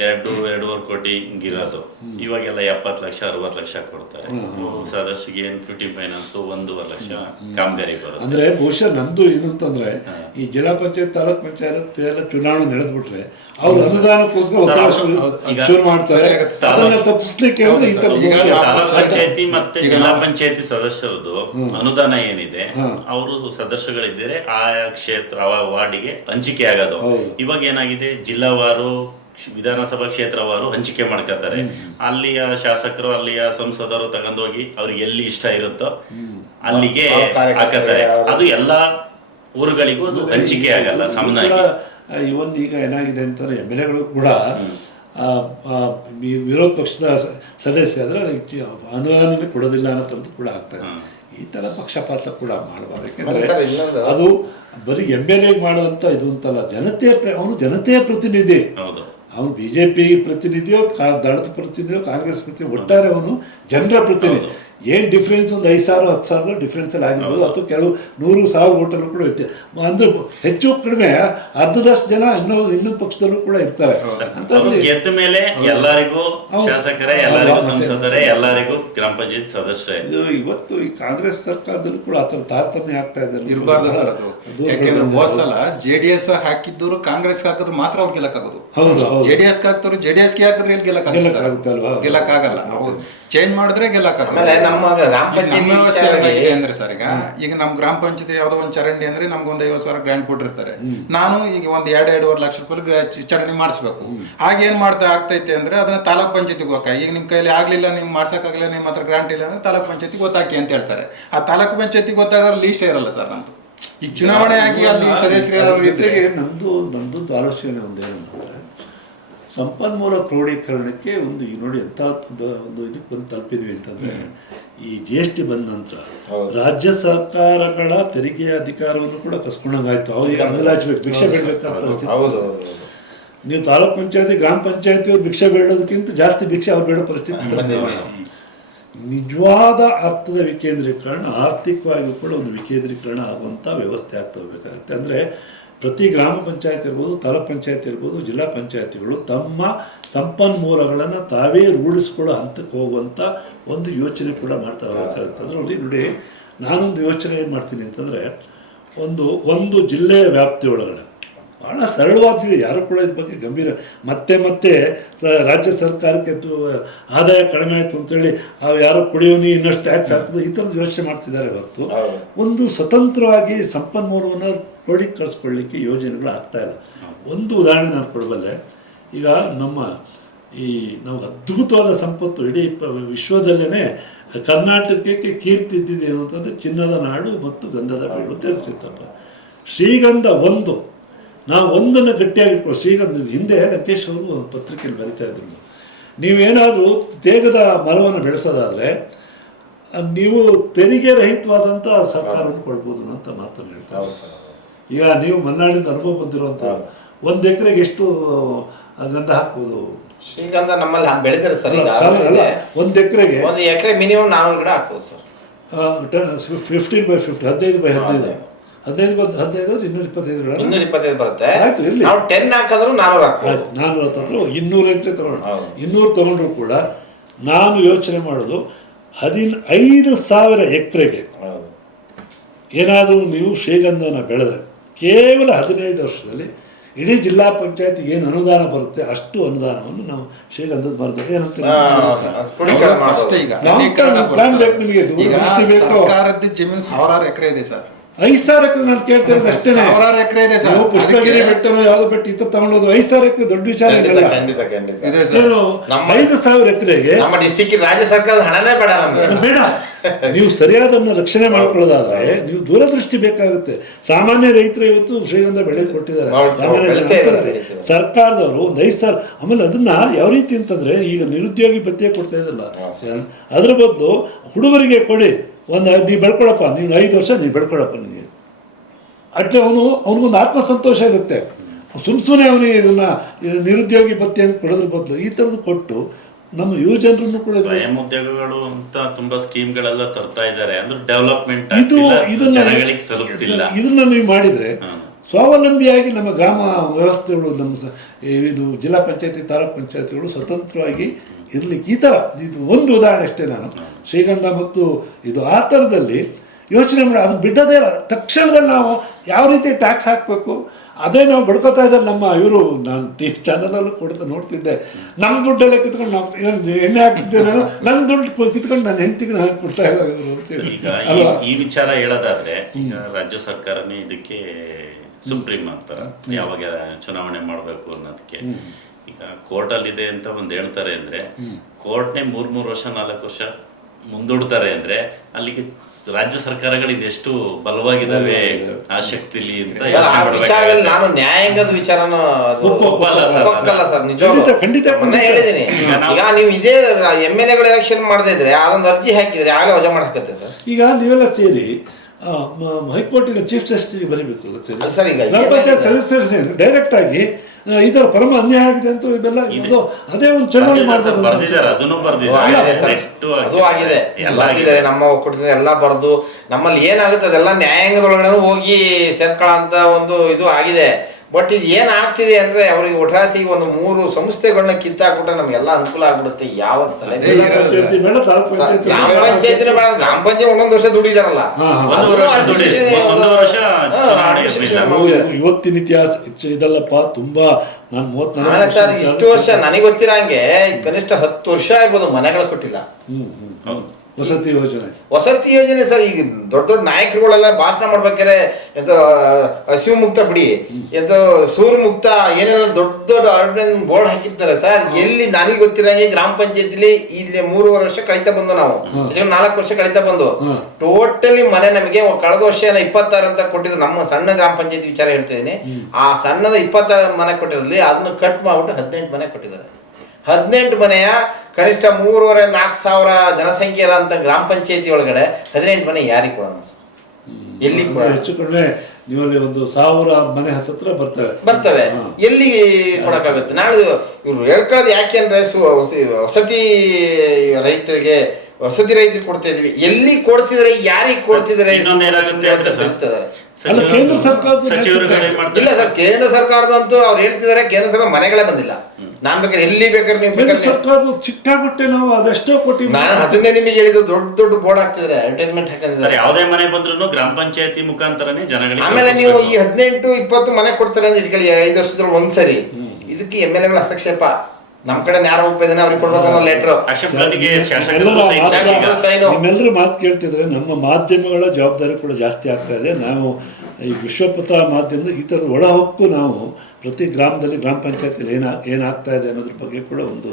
ಎರಡು ಎರಡೂವರೆ ಕೋಟಿ ಹಿಂಗಿರೋದು ಇವಾಗೆಲ್ಲ ಎಪ್ಪತ್ತು ಲಕ್ಷ ಅರವತ್ತು ಲಕ್ಷ ಕೊಡ್ತಾರೆ. ಸದಸ್ಯಗೆ ಏನು ಫಿಫ್ಟಿ ಫೈನಾನ್ಸ್ ಒಂದೂವರೆ ಲಕ್ಷ ಕಾಮಗಾರಿ ಬರುತ್ತೆ ಅಂದ್ರೆ ಬಹುಶಃ ನಮ್ದು ಏನು ಅಂತಂದ್ರೆ ಈ ಜಿಲ್ಲಾ ಪಂಚಾಯತ್ ತಾಲೂಕ್ ಪಂಚಾಯತ್ ಎಲ್ಲ ಚುನಾವಣೆ ನಡೆದ್ಬಿಟ್ರೆ ಅವ್ರ ಅನುದಾನ ಅನುದಾನಕ್ಕೋಸ್ಕರ ಶುರು- ಮಾಡ್ತಾರೆ. ಅದನ್ನ ತಪ್ಪಿಸ್ಲಿಕ್ಕೆ ತಾಲೂಕ್ ಪಂಚಾಯತಿ ಮತ್ತೆ ಜಿಲ್ಲಾ ಪಂಚಾಯತಿ ಸದಸ್ಯರದು ಅನುದಾನ ಏನಿದೆ ಹ್ಮ್. ಅವರು ಸದಸ್ಯಗಳಿದ್ದರೆ ಆಯಾ ಕ್ಷೇತ್ರ ಆ ವಾರ್ಡಿಗೆ ಹಂಚಿಕೆ ಆಗೋದು. ಇವಾಗ ಏನಾಗಿದೆ ಜಿಲ್ಲಾವಾರು ವಿಧಾನಸಭಾ ಕ್ಷೇತ್ರವಾರು ಹಂಚಿಕೆ ಮಾಡ್ಕೋತಾರೆ ಅಲ್ಲಿಯ ಶಾಸಕರು ಅಲ್ಲಿಯ ಸಂಸದರು ತಗೊಂಡೋಗಿ ಅವ್ರಿಗೆ ಎಲ್ಲಿ ಇಷ್ಟ ಇರುತ್ತೋ ಅಲ್ಲಿಗೆ ಹಾಕತ್ತಾರೆ. ಹಾಕತಾರೆ ಅದು ಎಲ್ಲಾ ಊರುಗಳಿಗೂ ಅದು ಹಂಚಿಕೆ ಆಗಲ್ಲ ಸಮನಾಗಿ. ಕೂಡ ಇವನ್ ಈಗ ಏನಾಗಿದೆ ಅಂತಂದ್ರೆ ಎಂ ಎಲ್ ಎಗಳು ಕೂಡ ವಿರೋಧ ಪಕ್ಷದ ಸದಸ್ಯ ಆದ್ರೆ ಅನುದಾನನೇ ಕೊಡೋದಿಲ್ಲ ಅನ್ನೋದು ಕೂಡ ಆಗ್ತದೆ. ಈ ತರ ಪಕ್ಷಪಾತ ಕೂಡ ಮಾಡಬಾರ್ದು ಯಾಕೆಂದ್ರೆ ಅದು ಬರೀ ಎಂ ಎಲ್ ಎ ಮಾಡುವಂತ ಇದು ಅಂತಲ್ಲ ಜನತೆಯ ಪ್ರ- ಅವನು ಜನತೆಯ ಪ್ರತಿನಿಧಿ. ಹೌದು ಜೆ ಬಿಜೆಪಿ ಪ್ರತಿನಿಧಿಯೋ ದಳದ ಪ್ರತಿನಿಧಿಯೋ ಕಾಂಗ್ರೆಸ್ ಪ್ರತಿನಿಧಿ ಒಟ್ಟಾರೆ ಅವನು ಜನರ ಪ್ರತಿನಿಧಿ. ಏನ್ ಡಿಫ್ರೆನ್ಸ್ ಒಂದು ಐದು ಸಾವಿರ ಹತ್ತು ಸಾವಿರದ ಡಿಫ್ರೆನ್ಸಲ್ಲಿ ಆಗಿರ್ಬೋದು ಅಥವಾ ಕೆಲವು ನೂರು ಸಾವಿರ ಓಟಲ್ಲೂ ಕೂಡ ಇರ್ತೀವಿ ಅಂದ್ರೆ ಹೆಚ್ಚು ಕಡಿಮೆ ಅರ್ಧದಷ್ಟು ಜನ ಇನ್ನೊಂದು ಇನ್ನೊಂದು ಪಕ್ಷದಲ್ಲೂ ಕೂಡ ಇರ್ತಾರೆ. ಗೆದ್ದ ಮೇಲೆ ಎಲ್ಲರಿಗೂ. ಶಾಸಕರೇ ಎಲ್ಲರಿಗೂ ಸಂಸದರೇ ಎಲ್ಲರಿಗೂ ಗ್ರಾಮ ಪಂಚಾಯತ್ ಸದಸ್ಯ ಇದು ಇವತ್ತು ಈ ಕಾಂಗ್ರೆಸ್ ಸರ್ಕಾರದಲ್ಲೂ ಕೂಡ ಆತರ ತಾರತಮ್ಯ ಆಗ್ತಾ ಇದೆ ಇರಬಾರ್ದು ಸರ್ ಅದು. ದೂರ ಯಾಕೆಂದ್ರೆ ಬೆಳೆದಿದೆ. ಹೋದ್ ಸಲ ಜೆ ಡಿ ಎಸ್ ಹಾಕಿದ್ದವರು ಕಾಂಗ್ರೆಸ್ ಹಾಕಿದ್ರು ಮಾತ್ರ ಅವ್ರು ಗೆಲ್ಲಕ್ಕಾಗೋದು. ಜೆ ಡಿ ಎಸ್ ಹಾಕ್ತಾರೆ ಜೆ ಡಿ ಎಸ್ ಹಾಕಿದ್ರೆ ಇಲ್ಲಿ? ಗೆಲ್ಲಕ್ಕಾಗಲ್ಲ ಗೆಲ್ಲಕ್ಕಾಗಲ್ಲ ಹೌದು. ಚೇಂಜ್ ಮಾಡಿದ್ರೆ ಗೆಲ್ಲಕ್ಕಾಗಲ್ಲ ಆಮೇಲೆ ನಮ್ಮ ಗ್ರಾಮ ಪಂಚಾಯತಿ ಅಂದ್ರೆ ಸರ್ ಈಗ ಈಗ ನಮ್ಮ ಗ್ರಾಮ ಪಂಚಾಯತಿ ಯಾವ್ದೋ ಒಂದು ಚರಂಡಿ ಅಂದ್ರೆ ನಮ್ಗೆ ಒಂದ್ ಐವತ್ತು ಸಾವಿರ ಗ್ರಾಂಟ್ ಕೊಟ್ಟಿರ್ತಾರೆ. ನಾನು ಈಗ ಒಂದ್ ಎರಡು ಎರಡೂವರೆ ಲಕ್ಷ ರೂಪಾಯಿ ಚರಂಡಿ ಮಾಡಿಸ್ಬೇಕು. ಆಗ ಏನ್ ಮಾಡ್ತಾ ಆಗ್ತೈತೆ ಅಂದ್ರೆ ಅದನ್ನ ತಾಲೂಕ್ ಪಂಚಾಯತಿಗೆ ಹೋಗ ಈಗ ನಿಮ್ ಕೈಲಿ ಆಗ್ಲಿಲ್ಲ ನಿಮ್ ಮಾಡ್ಸಕ್ಕಾಗಲಿಲ್ಲ ನಿಮ್ ಹತ್ರ ಗ್ರಾಂಟ್ ಇಲ್ಲ ಅಂದ್ರೆ ತಾಲೂಕ್ ಪಂಚಾಯತಿ ಗೊತ್ತಾಕಿ ಅಂತ ಹೇಳ್ತಾರೆ. ಆ ತಾಲೂಕ್ ಪಂಚಾಯತಿ ಗೊತ್ತಾಗ ಲೀಸ್ಟ್ ಇರಲ್ಲ ಸರ್ ನಮ್ದು. ಈಗ ಚುನಾವಣೆ ಆಗಿ ಅಲ್ಲಿ ಸದಸ್ಯರು ಇದ್ರೆ ನಮ್ದು ನಮ್ದು ಆಲೋಚನೆ ಒಂದೇನಂದ್ರೆ ಸಂಪನ್ಮೂಲ ಕ್ರೋಢೀಕರಣಕ್ಕೆ ಒಂದು ನೋಡಿ ಎಂತ ಒಂದು ಇದಕ್ಕೆ ಬಂದು ತಲುಪಿದ್ವಿ ಅಂತಂದ್ರೆ ಈ ಜಿ ಎಸ್ ಟಿ ಬಂದ ನಂತರ ರಾಜ್ಯ ಸರ್ಕಾರಗಳ ತೆರಿಗೆ ಅಧಿಕಾರವನ್ನು ಕೂಡ ಕಸ್ಕೊಂಡಂಗಾಯ್ತು. ಅವ್ರಿಗೆ ಅಂಗಲಾಚ್ಬೇಕು ಭಿಕ್ಷೆ ಬೇಡಬೇಕಂತ ಪರಿಸ್ಥಿತಿ. ನೀವು ತಾಲೂಕ್ ಪಂಚಾಯತಿ ಗ್ರಾಮ ಪಂಚಾಯತಿ ಅವ್ರು ಭಿಕ್ಷೆ ಬೇಡೋದಕ್ಕಿಂತ ಜಾಸ್ತಿ ಭಿಕ್ಷೆ ಅವ್ರು ಬೇಡೋ ಪರಿಸ್ಥಿತಿ ನಿಜವಾದ ಅರ್ಥದ ವಿಕೇಂದ್ರೀಕರಣ ಆರ್ಥಿಕವಾಗಿ ಕೂಡ ಒಂದು ವಿಕೇಂದ್ರೀಕರಣ ಆಗುವಂಥ ವ್ಯವಸ್ಥೆ ಆಗ್ತಾ ಹೋಗ್ಬೇಕಾಗತ್ತೆ. ಅಂದರೆ ಪ್ರತಿ ಗ್ರಾಮ ಪಂಚಾಯತ್ ಇರ್ಬೋದು ತಾಲೂಕ್ ಪಂಚಾಯತ್ ಇರ್ಬೋದು ಜಿಲ್ಲಾ ಪಂಚಾಯತಿಗಳು ತಮ್ಮ ಸಂಪನ್ಮೂಲಗಳನ್ನು ತಾವೇ ರೂಢಿಸ್ಕೊಳ್ಳೋ ಹಂತಕ್ಕೆ ಹೋಗುವಂಥ ಒಂದು ಯೋಚನೆ ಕೂಡ ಮಾಡ್ತಾ ಅದರಲ್ಲಿ ನೋಡಿ ನಾನೊಂದು ಯೋಚನೆ ಏನು ಮಾಡ್ತೀನಿ ಅಂತಂದರೆ ಒಂದು ಒಂದು ಜಿಲ್ಲೆಯ ವ್ಯಾಪ್ತಿ ಒಳಗಡೆ ಭಾಳ ಸರಳವಾಗಿದೆ. ಯಾರು ಕೂಡ ಇದ್ರ ಬಗ್ಗೆ ಗಂಭೀರ ಮತ್ತೆ ಮತ್ತೆ ಸ ರಾಜ್ಯ ಸರ್ಕಾರಕ್ಕೆ ಆದಾಯ ಕಡಿಮೆ ಆಯಿತು ಅಂತೇಳಿ ಅವು ಯಾರೋ ಕುಡಿಯೋ ನೀರು ಇನ್ನಷ್ಟು ಟ್ಯಾಕ್ಸ್ ಹಾಕ್ತದೆ ಈ ಥರದ ಯೋಚನೆ ಮಾಡ್ತಿದ್ದಾರೆ ಹೊರತು ಒಂದು ಸ್ವತಂತ್ರವಾಗಿ ಸಂಪನ್ಮೂಲವನ್ನು ಕೊಡಿ ಕಳಿಸ್ಕೊಳ್ಳಿಕ್ಕೆ ಯೋಜನೆಗಳು ಆಗ್ತಾ ಇಲ್ಲ. ಒಂದು ಉದಾಹರಣೆ ನಾನು ಕೊಡಬಲ್ಲೆ. ಈಗ ನಮ್ಮ ಈ ನಾವು ಅದ್ಭುತವಾದ ಸಂಪತ್ತು ಇಡೀ ವಿಶ್ವದಲ್ಲೇ ಕರ್ನಾಟಕಕ್ಕೆ ಕೀರ್ತಿ ಇದ್ದಿದೆ ಅಂತಂದರೆ ಚಿನ್ನದ ನಾಡು ಮತ್ತು ಗಂಧದ ಬೀಡು ಅಂತ ಶ್ರೀಗಂಧ ಒಂದು. ನಾವು ಒಂದನ್ನು ಗಟ್ಟಿಯಾಗಿ ಇಟ್ಕೊಳ್ಳೋ ಶ್ರೀಗಂಧ ಹಿಂದೆ ಲಂಕೇಶ್ ಅವರು ಪತ್ರಿಕೆಯಲ್ಲಿ ಬರಿತಾ ಇದ್ರು. ನೀವೇನಾದರೂ ತೇಗದ ಮರವನ್ನು ಬೆಳೆಸೋದಾದರೆ ನೀವು ತೆರಿಗೆ ರಹಿತವಾದಂಥ ಸರ್ಕಾರವನ್ನು ಕೊಡ್ಬೋದು ಅಂತ ಮಾತನ್ನು ಹೇಳ್ತಾರೆ. ಈಗ ನೀವು ಮಲೆನಾಡಿಂದ ಅನುಭವ ಬಂದಿರುವಂಥ ಒಂದು ಎಕರೆಗೆ ಎಷ್ಟು ಗಂಧ ಹಾಕ್ಬೋದು? ಶ್ರೀಗಂಧ ನಮ್ಮಲ್ಲಿ ಹಾಗೆ ಬೆಳಿತಾರೆ ಸರ್ ಅಲ್ಲ ಒಂದು ಎಕರೆಗೆ? ಒಂದು ಎಕರೆ ಮಿನಿಮಮ್ ನಾನ್ನೂರು ಗಿಡ ಹಾಕ್ಬೋದು ಸರ್. ಫಿಫ್ಟೀನ್ ಬೈ ಫಿಫ್ಟಿ ಹದಿನೈದು ಬೈ ಹದಿನೈದು. ಹದಿನೈದು ಬಂದು ಹದಿನೈದು ಅಂದ್ರೆ ಇನ್ನೂರ ಇಪ್ಪತ್ತೈದು ಇನ್ನೂರ ಇಪ್ಪತ್ತೈದು ಬರುತ್ತೆ. ಆಯ್ತು, ಇರ್ಲಿ. ನಾವು ಟೆನ್ ಹಾಕಿದ್ರು ನಾನೂರ ಹಾಕ್ಬೋದು. ನಾನೂರ ನಾನು ಹತ್ತತ್ರ ಇನ್ನೂರು ತಗೊಂಡು ಹೌದು. ಇನ್ನೂರು ತಗೊಂಡ್ರು ಕೂಡ ನಾನು ಯೋಚನೆ ಮಾಡೋದು ಹದಿನೈದು ಸಾವಿರ ಎಕರೆಗೆ ಏನಾದರೂ ನೀವು ಶ್ರೀಗಂಧನ ಬೆಳೆದ್ರೆ ಕೇವಲ ಹದಿನೈದು ವರ್ಷದಲ್ಲಿ ಇಡೀ ಜಿಲ್ಲಾ ಪಂಚಾಯತ್ ಏನು ಅನುದಾನ ಬರುತ್ತೆ ಅಷ್ಟು ಅನುದಾನವನ್ನು ನಾವು ಶ್ರೀಗಂಧದ ಮರದ ಏನಂತ ಬರ್ತದೆ ಬೇಕು ನಿಮಗೆ, ಸರ್ಕಾರದ ಜಮೀನು ಸಾವಿರಾರು ಎಕರೆ ಇದೆ ಸರ್. ಐದು ಸಾವಿರ ಎಕರೆ ನಾನು ಕೇಳ್ತಾ ಇರೋದು ಅಷ್ಟೇ ಸಾವಿರಾರು ಎಕರೆ ಇದೆ ಸರ್. ನೀವು ಪುಷ್ಪಗಿರಿ ಬೆಟ್ಟನೋ ಯಾವ್ದೋ ಬೆಟ್ಟ ಇತ್ತು ಥರ ತಗೊಂಡೋದು ಐದು ಸಾವಿರ ಎಕರೆ ದೊಡ್ಡ ವಿಚಾರ ಖಂಡಿತ ಇದೆ ಸರ್. ನಮ್ಮ- ಐದು ಸಾವಿರ ಎಕರೆಗೆ ನಮ್ಮ ಡಿಸ್ಟಿಕ್ ರಾಜ್ಯ ಸರ್ಕಾರದ ಹಣನೇ ಬೇಡ ನಮ್ಗೆ. ಬೇಡ. ನೀವು ಸರಿಯಾದನ್ನ ರಕ್ಷಣೆ ಮಾಡ್ಕೊಳ್ಳೋದಾದ್ರೆ ನೀವು ದೂರದೃಷ್ಟಿ ಬೇಕಾಗುತ್ತೆ. ಸಾಮಾನ್ಯ ರೈತರು ಇವತ್ತು ಶ್ರೀಗಂಧ ಬೆಳೆ ಕೊಟ್ಟಿದ್ದಾರೆ. ಸರ್ಕಾರದವರು ಒಂದು ಐದು ಸಾವಿರ ಆಮೇಲೆ ಅದನ್ನ ಯಾವ ರೀತಿ ಅಂತಂದ್ರೆ ಈಗ ನಿರುದ್ಯೋಗಿ ಭತ್ಯೆ ಕೊಡ್ತಾ ಇದ್ದಲ್ಲ. ಅದ್ರ ಬದಲು ಹುಡುಗರಿಗೆ ಕೊಡಿ. ಒಂದು ನೀವು ಬೆಳ್ಕೊಳಪ್ಪ ನೀವು ಐದು ವರ್ಷ ನೀವು ಬೆಳ್ಕೊಳಪ್ಪ ನಿಮಗೆ ಅಟ್ಲೆ ಅವನು ಅವನಿಗೊಂದು ಆತ್ಮಸಂತೋಷ ಇರುತ್ತೆ. ಸುಮ್ಮ ಸುಮ್ಮನೆ ಅವನಿಗೆ ಇದನ್ನು ಇದು ನಿರುದ್ಯೋಗಿ ಭತ್ಯೆ ಅಂತ ಕೊಡೋದ್ರ ಬದಲು ಈ ಥರದ್ದು ಕೊಟ್ಟು ನಮ್ಮ ಯುವ ಜನರನ್ನು ಕೂಡ ಸ್ವಯಂ ಉದ್ಯೋಗಗಳು ಅಂತ ತುಂಬಾ ಸ್ಕೀಮ್ಗಳೆಲ್ಲ ತರ್ತಾ ಇದ್ದಾರೆ. ಅಂದ್ರೆ ಡೆವಲಪ್ಮೆಂಟ್ ಇದು ಇದನ್ನ ತಲುಪ್ತಿಲ್ಲ. ಇದನ್ನ ನೀವು ಮಾಡಿದ್ರೆ ಸ್ವಾವಲಂಬಿಯಾಗಿ ನಮ್ಮ ಗ್ರಾಮ ವ್ಯವಸ್ಥೆಗಳು ನಮ್ಮ ಇದು ಜಿಲ್ಲಾ ಪಂಚಾಯತಿ ತಾಲೂಕ್ ಪಂಚಾಯತಿಗಳು ಸ್ವತಂತ್ರವಾಗಿ ಇರ್ಲಿಕ್ಕೆ ಈ ಥರ ಇದು ಒಂದು ಉದಾಹರಣೆ ಅಷ್ಟೇ ನಾನು. ಶ್ರೀಗಂಧ ಮತ್ತು ಇದು ಆ ಥರದಲ್ಲಿ ಯೋಚನೆ ಮಾಡಿ ಅದು ಬಿಡದೇ ತಕ್ಷಣದಲ್ಲಿ ನಾವು ಯಾವ ರೀತಿ ಟ್ಯಾಕ್ಸ್ ಹಾಕಬೇಕು ಅದೇ ನಾವು ಬಡ್ಕೋತಾ ಇದ್ದಾರೆ ನಮ್ಮ ಇವರು ನಾನು ಟಿ ವಿ ಚಾನಲಲ್ಲೂ ಕೊಡ್ತಾ ನೋಡ್ತಿದ್ದೆ. ನಮ್ಮ ದುಡ್ಡೆಲ್ಲ ಕಿತ್ಕೊಂಡು ನಾವು ಎಣ್ಣೆ ಹಾಕಿದ್ದೆ ನಾನು ನನ್ನ ದುಡ್ಡು ಕಿತ್ಕೊಂಡು ನನ್ನ ಹೆಂಡತಿಗೆ ನಾನು ಕೊಡ್ತಾ ಇಲ್ಲ ಈ ವಿಚಾರ ಹೇಳೋದಾದ್ರೆ ರಾಜ್ಯ ಸರ್ಕಾರನೇ ಇದಕ್ಕೆ ಸುಪ್ರೀಂ ಅಂತಾರ ಯಾವಾಗ ಚುನಾವಣೆ ಮಾಡಬೇಕು ಅನ್ನೋದಕ್ಕೆ. ಈಗ ಕೋರ್ಟಲ್ಲಿ ಇದೆ ಅಂತ ಒಂದು ಹೇಳ್ತಾರೆ ಅಂದ್ರೆ ಕೋರ್ಟ್ನೇ ಮೂರ್ ಮೂರ್ ವರ್ಷ ನಾಲ್ಕು ವರ್ಷ ಮುಂದೂಡ್ತಾರೆ ಅಂದ್ರೆ ಅಲ್ಲಿಗೆ ರಾಜ್ಯ ಸರ್ಕಾರಗಳು ಇದೆಷ್ಟು ಬಲವಾಗಿದಾವೆ. ಆ ಶಕ್ತಿಲಿ ಅಂತ ನಾನು ನ್ಯಾಯಾಂಗದ ವಿಚಾರನ. ಹೇಳಿದೀನಿ. ಈಗ ನಾವು- ಈಗ ನೀವು ಇದೇ ಎಂ ಎಲ್ ಎಗಳು ಎಲೆಕ್ಷನ್ ಮಾಡದೇ ಇದ್ರೆ ಅದೊಂದು ಅರ್ಜಿ ಹಾಕಿದ್ರೆ ಆಗಲೇ ವಜಾ ಮಾಡಕತ್ತೆ ಸರ್. ಈಗ ನೀವೆಲ್ಲ ಸೇರಿ ಹೈಕೋರ್ಟಿನ ಚೀಫ್ ಜಸ್ಟಿಸ್ ಬರೀಬೇಕು ಅಲ್ಲ ಸೇರಿ? ಸರ್, ಈಗ ಗ್ರಾಮ ಪಂಚಾಯತ್? ಸದಸ್ಯರು ಸೇರಿ ಡೈರೆಕ್ಟ್ ಆಗಿ ಈ ತರ ಪರಮ ಅನ್ಯಾಯ ಆಗಿದೆ ಅಂತ ಇವೆಲ್ಲ ಇದು ಅದೇ ಒಂದು ಚಳವಳಿ ಅದು ಆಗಿದೆ ಎಲ್ಲ ಆಗಿದೆ. ನಮ್ಮ ಒಕ್ಕೂಟದಿಂದ ಎಲ್ಲ ಬರೆದು ನಮ್ಮಲ್ಲಿ ಏನಾಗುತ್ತೆ ಅದೆಲ್ಲ ನ್ಯಾಯಾಂಗದೊಳಗಡೆ ಹೋಗಿ ಸೇರ್ಕೊಳ್ಳೋಂತ ಒಂದು ಇದು ಆಗಿದೆ. ಬಟ್ ಇದು ಏನ್ ಆಗ್ತಿದೆ ಅಂದ್ರೆ ಅವ್ರಿಗೆ ಒಟ್ರಾಸಿಗೆ ಒಂದು ಮೂರು ಸಂಸ್ಥೆಗಳನ್ನ ಕಿತ್ತಾಕ್ಬಿಟ್ರೆ ನಮಗೆಲ್ಲ ಅನುಕೂಲ ಆಗ್ಬಿಡುತ್ತೆ ಯಾವ ತಲೆ ಗ್ರಾಮ ಪಂಚಾಯತಿನ ಬೇಡ ಗ್ರಾಮ ಪಂಚಾಯತ್ ಒಂದೊಂದು ವರ್ಷ ದುಡಿದಾರಲ್ಲ. ಇವತ್ತಿನ ಇತಿಹಾಸ ಇದಲ್ಲಪ್ಪಾ ತುಂಬಾ ನಾನು ಮೂವತ್ನಾಲ್ಕು ಸರ್ ಇಷ್ಟು ವರ್ಷ ನನಗೆ ಗೊತ್ತಿರಂಗೆ ಕನಿಷ್ಠ ಹತ್ತು ವರ್ಷ ಆಗ್ಬೋದು ಮನೆಗಳು ಕೊಟ್ಟಿಲ್ಲ. ಹ್ಮ್ ಹ್ಮ್. ಹೌದು. ವಸತಿ ಯೋಜನೆ. ವಸತಿ ಯೋಜನೆ ಸರ್ ಈಗ ದೊಡ್ಡ ದೊಡ್ಡ ನಾಯಕರುಗಳೆಲ್ಲ ಭಾಷಣ ಮಾಡ್ಬೇಕಾದ್ರೆ ಎಂತ ಹಸಿವು ಮುಕ್ತ ಬಿಡಿ ಎಂತ ಸೂರು ಮುಕ್ತ ಏನೆಲ್ಲ ದೊಡ್ಡ ದೊಡ್ಡ ಆರ್ಡಿನೆನ್ಸ್ ಬೋರ್ಡ್ ಹಾಕಿರ್ತಾರೆ ಸರ್. ಎಲ್ಲಿ ನನಗೆ ಗೊತ್ತಿರಂಗೆ ಗ್ರಾಮ ಪಂಚಾಯತಿಲಿ ಇಲ್ಲಿ ಮೂರುವರೆ ವರ್ಷ ಕಳೀತಾ ಬಂದು ನಾವು. ನಾಲ್ಕು ವರ್ಷ ಕಳೀತಾ ಬಂದು. ಟೋಟಲಿ ಮನೆ ನಮಗೆ ಕಳೆದ ವರ್ಷ ಏನೋ ಇಪ್ಪತ್ತಾರು ಅಂತ ಕೊಟ್ಟಿದ್ರು. ನಮ್ಮ ಸಣ್ಣ ಗ್ರಾಮ ಪಂಚಾಯತಿ ವಿಚಾರ ಹೇಳ್ತಿದ್ದೀನಿ ಆ ಸಣ್ಣದ ಇಪ್ಪತ್ತಾರು ಮನೆ ಕೊಟ್ಟಿರಲಿ ಅದನ್ನ ಕಟ್ ಮಾಡ್ಬಿಟ್ಟು ಹದಿನೆಂಟು ಮನೆ ಕೊಟ್ಟಿದ್ದಾರೆ. ಹದಿನೆಂಟು ಮನೆಯ ಕನಿಷ್ಠ ಮೂರುವರೆ ನಾಲ್ಕು ಸಾವಿರ ಜನಸಂಖ್ಯೆ ಇರೋಂಥ ಗ್ರಾಮ ಪಂಚಾಯತಿ ಒಳಗಡೆ ಹದಿನೆಂಟು ಮನೆ ಯಾರಿಗೆ ಕೊಡೋಣ ಸರ್? ಎಲ್ಲಿ ಹೆಚ್ಚು ಕಡಿಮೆ ನೀವಲ್ಲಿ ಒಂದು ಸಾವಿರ ಮನೆ ಹತ್ತತ್ರ ಬರ್ತವೆ. ಬರ್ತವೆ. ಎಲ್ಲಿ ಕೊಡಕ್ಕಾಗುತ್ತೆ? ನಾನು ಇವ್ರು ಹೇಳ್ಕೊಳ್ಳೋದು ಯಾಕೆ ಅಂದ್ರೆ ಸು ವಸತಿ- ವಸತಿ ರೈತರಿಗೆ ವಸತಿ ರೈತರಿಗೆ ಕೊಡ್ತಾ ಇದೀವಿ ಎಲ್ಲಿ ಕೊಡ್ತಿದ್ರೆ ಯಾರಿಗೆ ಕೊಡ್ತಿದ್ರೆ ಅಲ್ಲ, ಕೇಂದ್ರ ಸರ್ಕಾರದ ಇಲ್ಲ ಸರ್ ಕೇಂದ್ರ ಸರ್ಕಾರದಂತೂ ಅವ್ರು ಹೇಳ್ತಿದ್ದಾರೆ ಕೇಂದ್ರ ಸರ್ಕಾರ ಮನೆಗಳೇ ಬಂದಿಲ್ಲ. ನಾನ್ ಬೇಕಾದ್ರೆ ಎಲ್ಲಿ ಬೇಕಾದ್ರೆ ನೀವು ಕೇಂದ್ರ ಬೇಕಾದ್ರೆ ನೀವು- ಚಿಕ್ಕ ಚಿಕ್ಕಾಗುಟ್ಟೆ ನಾವು ಅದೆಷ್ಟೋ ಕೊಟ್ಟಿ ನಾನು ಅದನ್ನೇ ನಿಮಗೆ ಹೇಳಿದ್ದು ದೊಡ್ಡ ದೊಡ್ಡ ಬೋರ್ಡ್ ಹಾಕ್ತಿದ್ರೆ ಅಡ್ವರ್ಟೈಸ್ಮೆಂಟ್ ಸರ್ ಹಾಕಿದ್ರೆ ಯಾವುದೇ ಮನೆ ಬಂದ್ರು ಗ್ರಾಮ ಪಂಚಾಯತಿ ಮುಖಾಂತರನೇ ಜನಗಳಿಗೆ ಆಮೇಲೆ ನೀವು ಈ ತಲುಪಿಸ್ಬೇಕು. ಹದಿನೆಂಟು ಇಪ್ಪತ್ತು ಮನೆ ಕೊಡ್ತಾರೆ ಅಂದ್ರೆ ಇಟ್ಕೊಳ್ಳಿ ಐದು ವರ್ಷದೊಳಗೆ ಒಂದ್ಸರಿ. ಇದಕ್ಕೆ ಎಂ ಎಲ್ ಎಗಳ ಹಸ್ತಕ್ಷೇಪ. ನಮ್ ಕಡೆ ಯಾರು ಒಪ್ಪಿದಾನೆ ಅವ್ರಿಗೆ ಕೊಡ್ಬೇಕು ಅನ್ನೋ ಲೆಟರ್ ಎಲ್ಲರ. ನಿಮ್ಮೆಲ್ಲರೂ ಮಾತು ಕೇಳ್ತಿದ್ರೆ ನಮ್ಮ ಮಾಧ್ಯಮಗಳ ಜವಾಬ್ದಾರಿ ಕೂಡ ಜಾಸ್ತಿ ಆಗ್ತಾ ಇದೆ ನಾವು ಈ ವಿಶ್ವಪತ್ರ ಮಾಧ್ಯಮದ ಈ ಥರದ ಒಳ ಹೊಕ್ಕು ನಾವು ಪ್ರತಿ ಗ್ರಾಮದಲ್ಲಿ ಗ್ರಾಮ ಪಂಚಾಯತಿಯಲ್ಲಿ ಏನ ಏನಾಗ್ತಾ ಇದೆ ಅನ್ನೋದ್ರ ಬಗ್ಗೆ ಕೂಡ ಒಂದು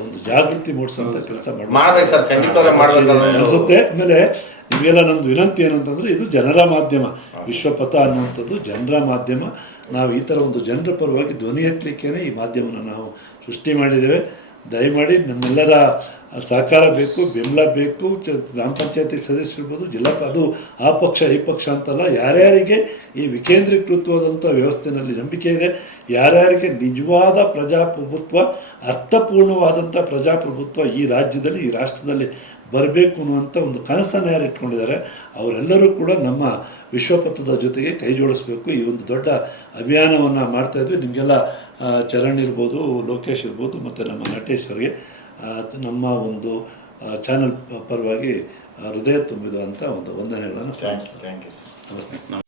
ಒಂದು ಜಾಗೃತಿ ಮೂಡಿಸುವಂತ ಕೆಲಸ ಮಾಡ್ಬೇಕು ಸರ್, ಖಂಡಿತವಾಗ್ಲೂ ಮಾಡ್ಬೇಕು ಅದನ್ನು. ಅನಿಸುತ್ತೆ ಆಮೇಲೆ ನಿಮಗೆಲ್ಲ ನಂದು ವಿನಂತಿ ಏನಂತಂದ್ರೆ ಇದು ಜನರ ಮಾಧ್ಯಮ. ವಿಶ್ವಪಥ ಅನ್ನುವಂಥದ್ದು ಜನರ ಮಾಧ್ಯಮ. ನಾವು ಈ ಥರ ಒಂದು ಜನರ ಪರವಾಗಿ ಧ್ವನಿ ಎತ್ತಲಿಕ್ಕೇನೆ ಈ ಮಾಧ್ಯಮನ ನಾವು ಸೃಷ್ಟಿ ಮಾಡಿದ್ದೇವೆ. ದಯಮಾಡಿ ನಮ್ಮೆಲ್ಲರ ಸಹಕಾರ ಬೇಕು ಬೆಂಬಲ ಬೇಕು ಗ್ರಾಮ ಪಂಚಾಯತಿ ಸದಸ್ಯರಿರ್ಬೋದು ಜಿಲ್ಲಾ ಅದು ಆ ಪಕ್ಷ ಈ ಪಕ್ಷ ಅಂತಲ್ಲ ಯಾರ್ಯಾರಿಗೆ ಈ ವಿಕೇಂದ್ರೀಕೃತವಾದಂಥ ವ್ಯವಸ್ಥೆಯಲ್ಲಿ ನಂಬಿಕೆ ಇದೆ ಯಾರ್ಯಾರಿಗೆ ನಿಜವಾದ ಪ್ರಜಾಪ್ರಭುತ್ವ ಅರ್ಥಪೂರ್ಣವಾದಂಥ ಪ್ರಜಾಪ್ರಭುತ್ವ ಈ ರಾಜ್ಯದಲ್ಲಿ ಈ ರಾಷ್ಟ್ರದಲ್ಲಿ ಬರಬೇಕು ಅನ್ನುವಂಥ ಒಂದು ಕನಸನ್ನು ಯಾರು ಇಟ್ಕೊಂಡಿದ್ದಾರೆ ಅವರೆಲ್ಲರೂ ಕೂಡ ನಮ್ಮ ವಿಶ್ವಪಥದ ಜೊತೆಗೆ ಕೈ ಜೋಡಿಸ್ಬೇಕು. ಈ ಒಂದು ದೊಡ್ಡ ಅಭಿಯಾನವನ್ನು ಮಾಡ್ತಾ ಇದ್ವಿ. ನಿಮಗೆಲ್ಲ ಚರಣ್ ಇರ್ಬೋದು ಲೋಕೇಶ್ ಇರ್ಬೋದು ಮತ್ತು ನಮ್ಮ ನಟೇಶ್ವರಿಗೆ ನಮ್ಮ ಒಂದು ಚಾನಲ್ ಪರವಾಗಿ ಹೃದಯ ತುಂಬಿದಂಥ ಒಂದು ವಂದನೆಗಳನ್ನು ಸಲ್ಲಿಸ್ತೀನಿ ಥ್ಯಾಂಕ್ ಯು ಸರ್ ನಮಸ್ತೆ.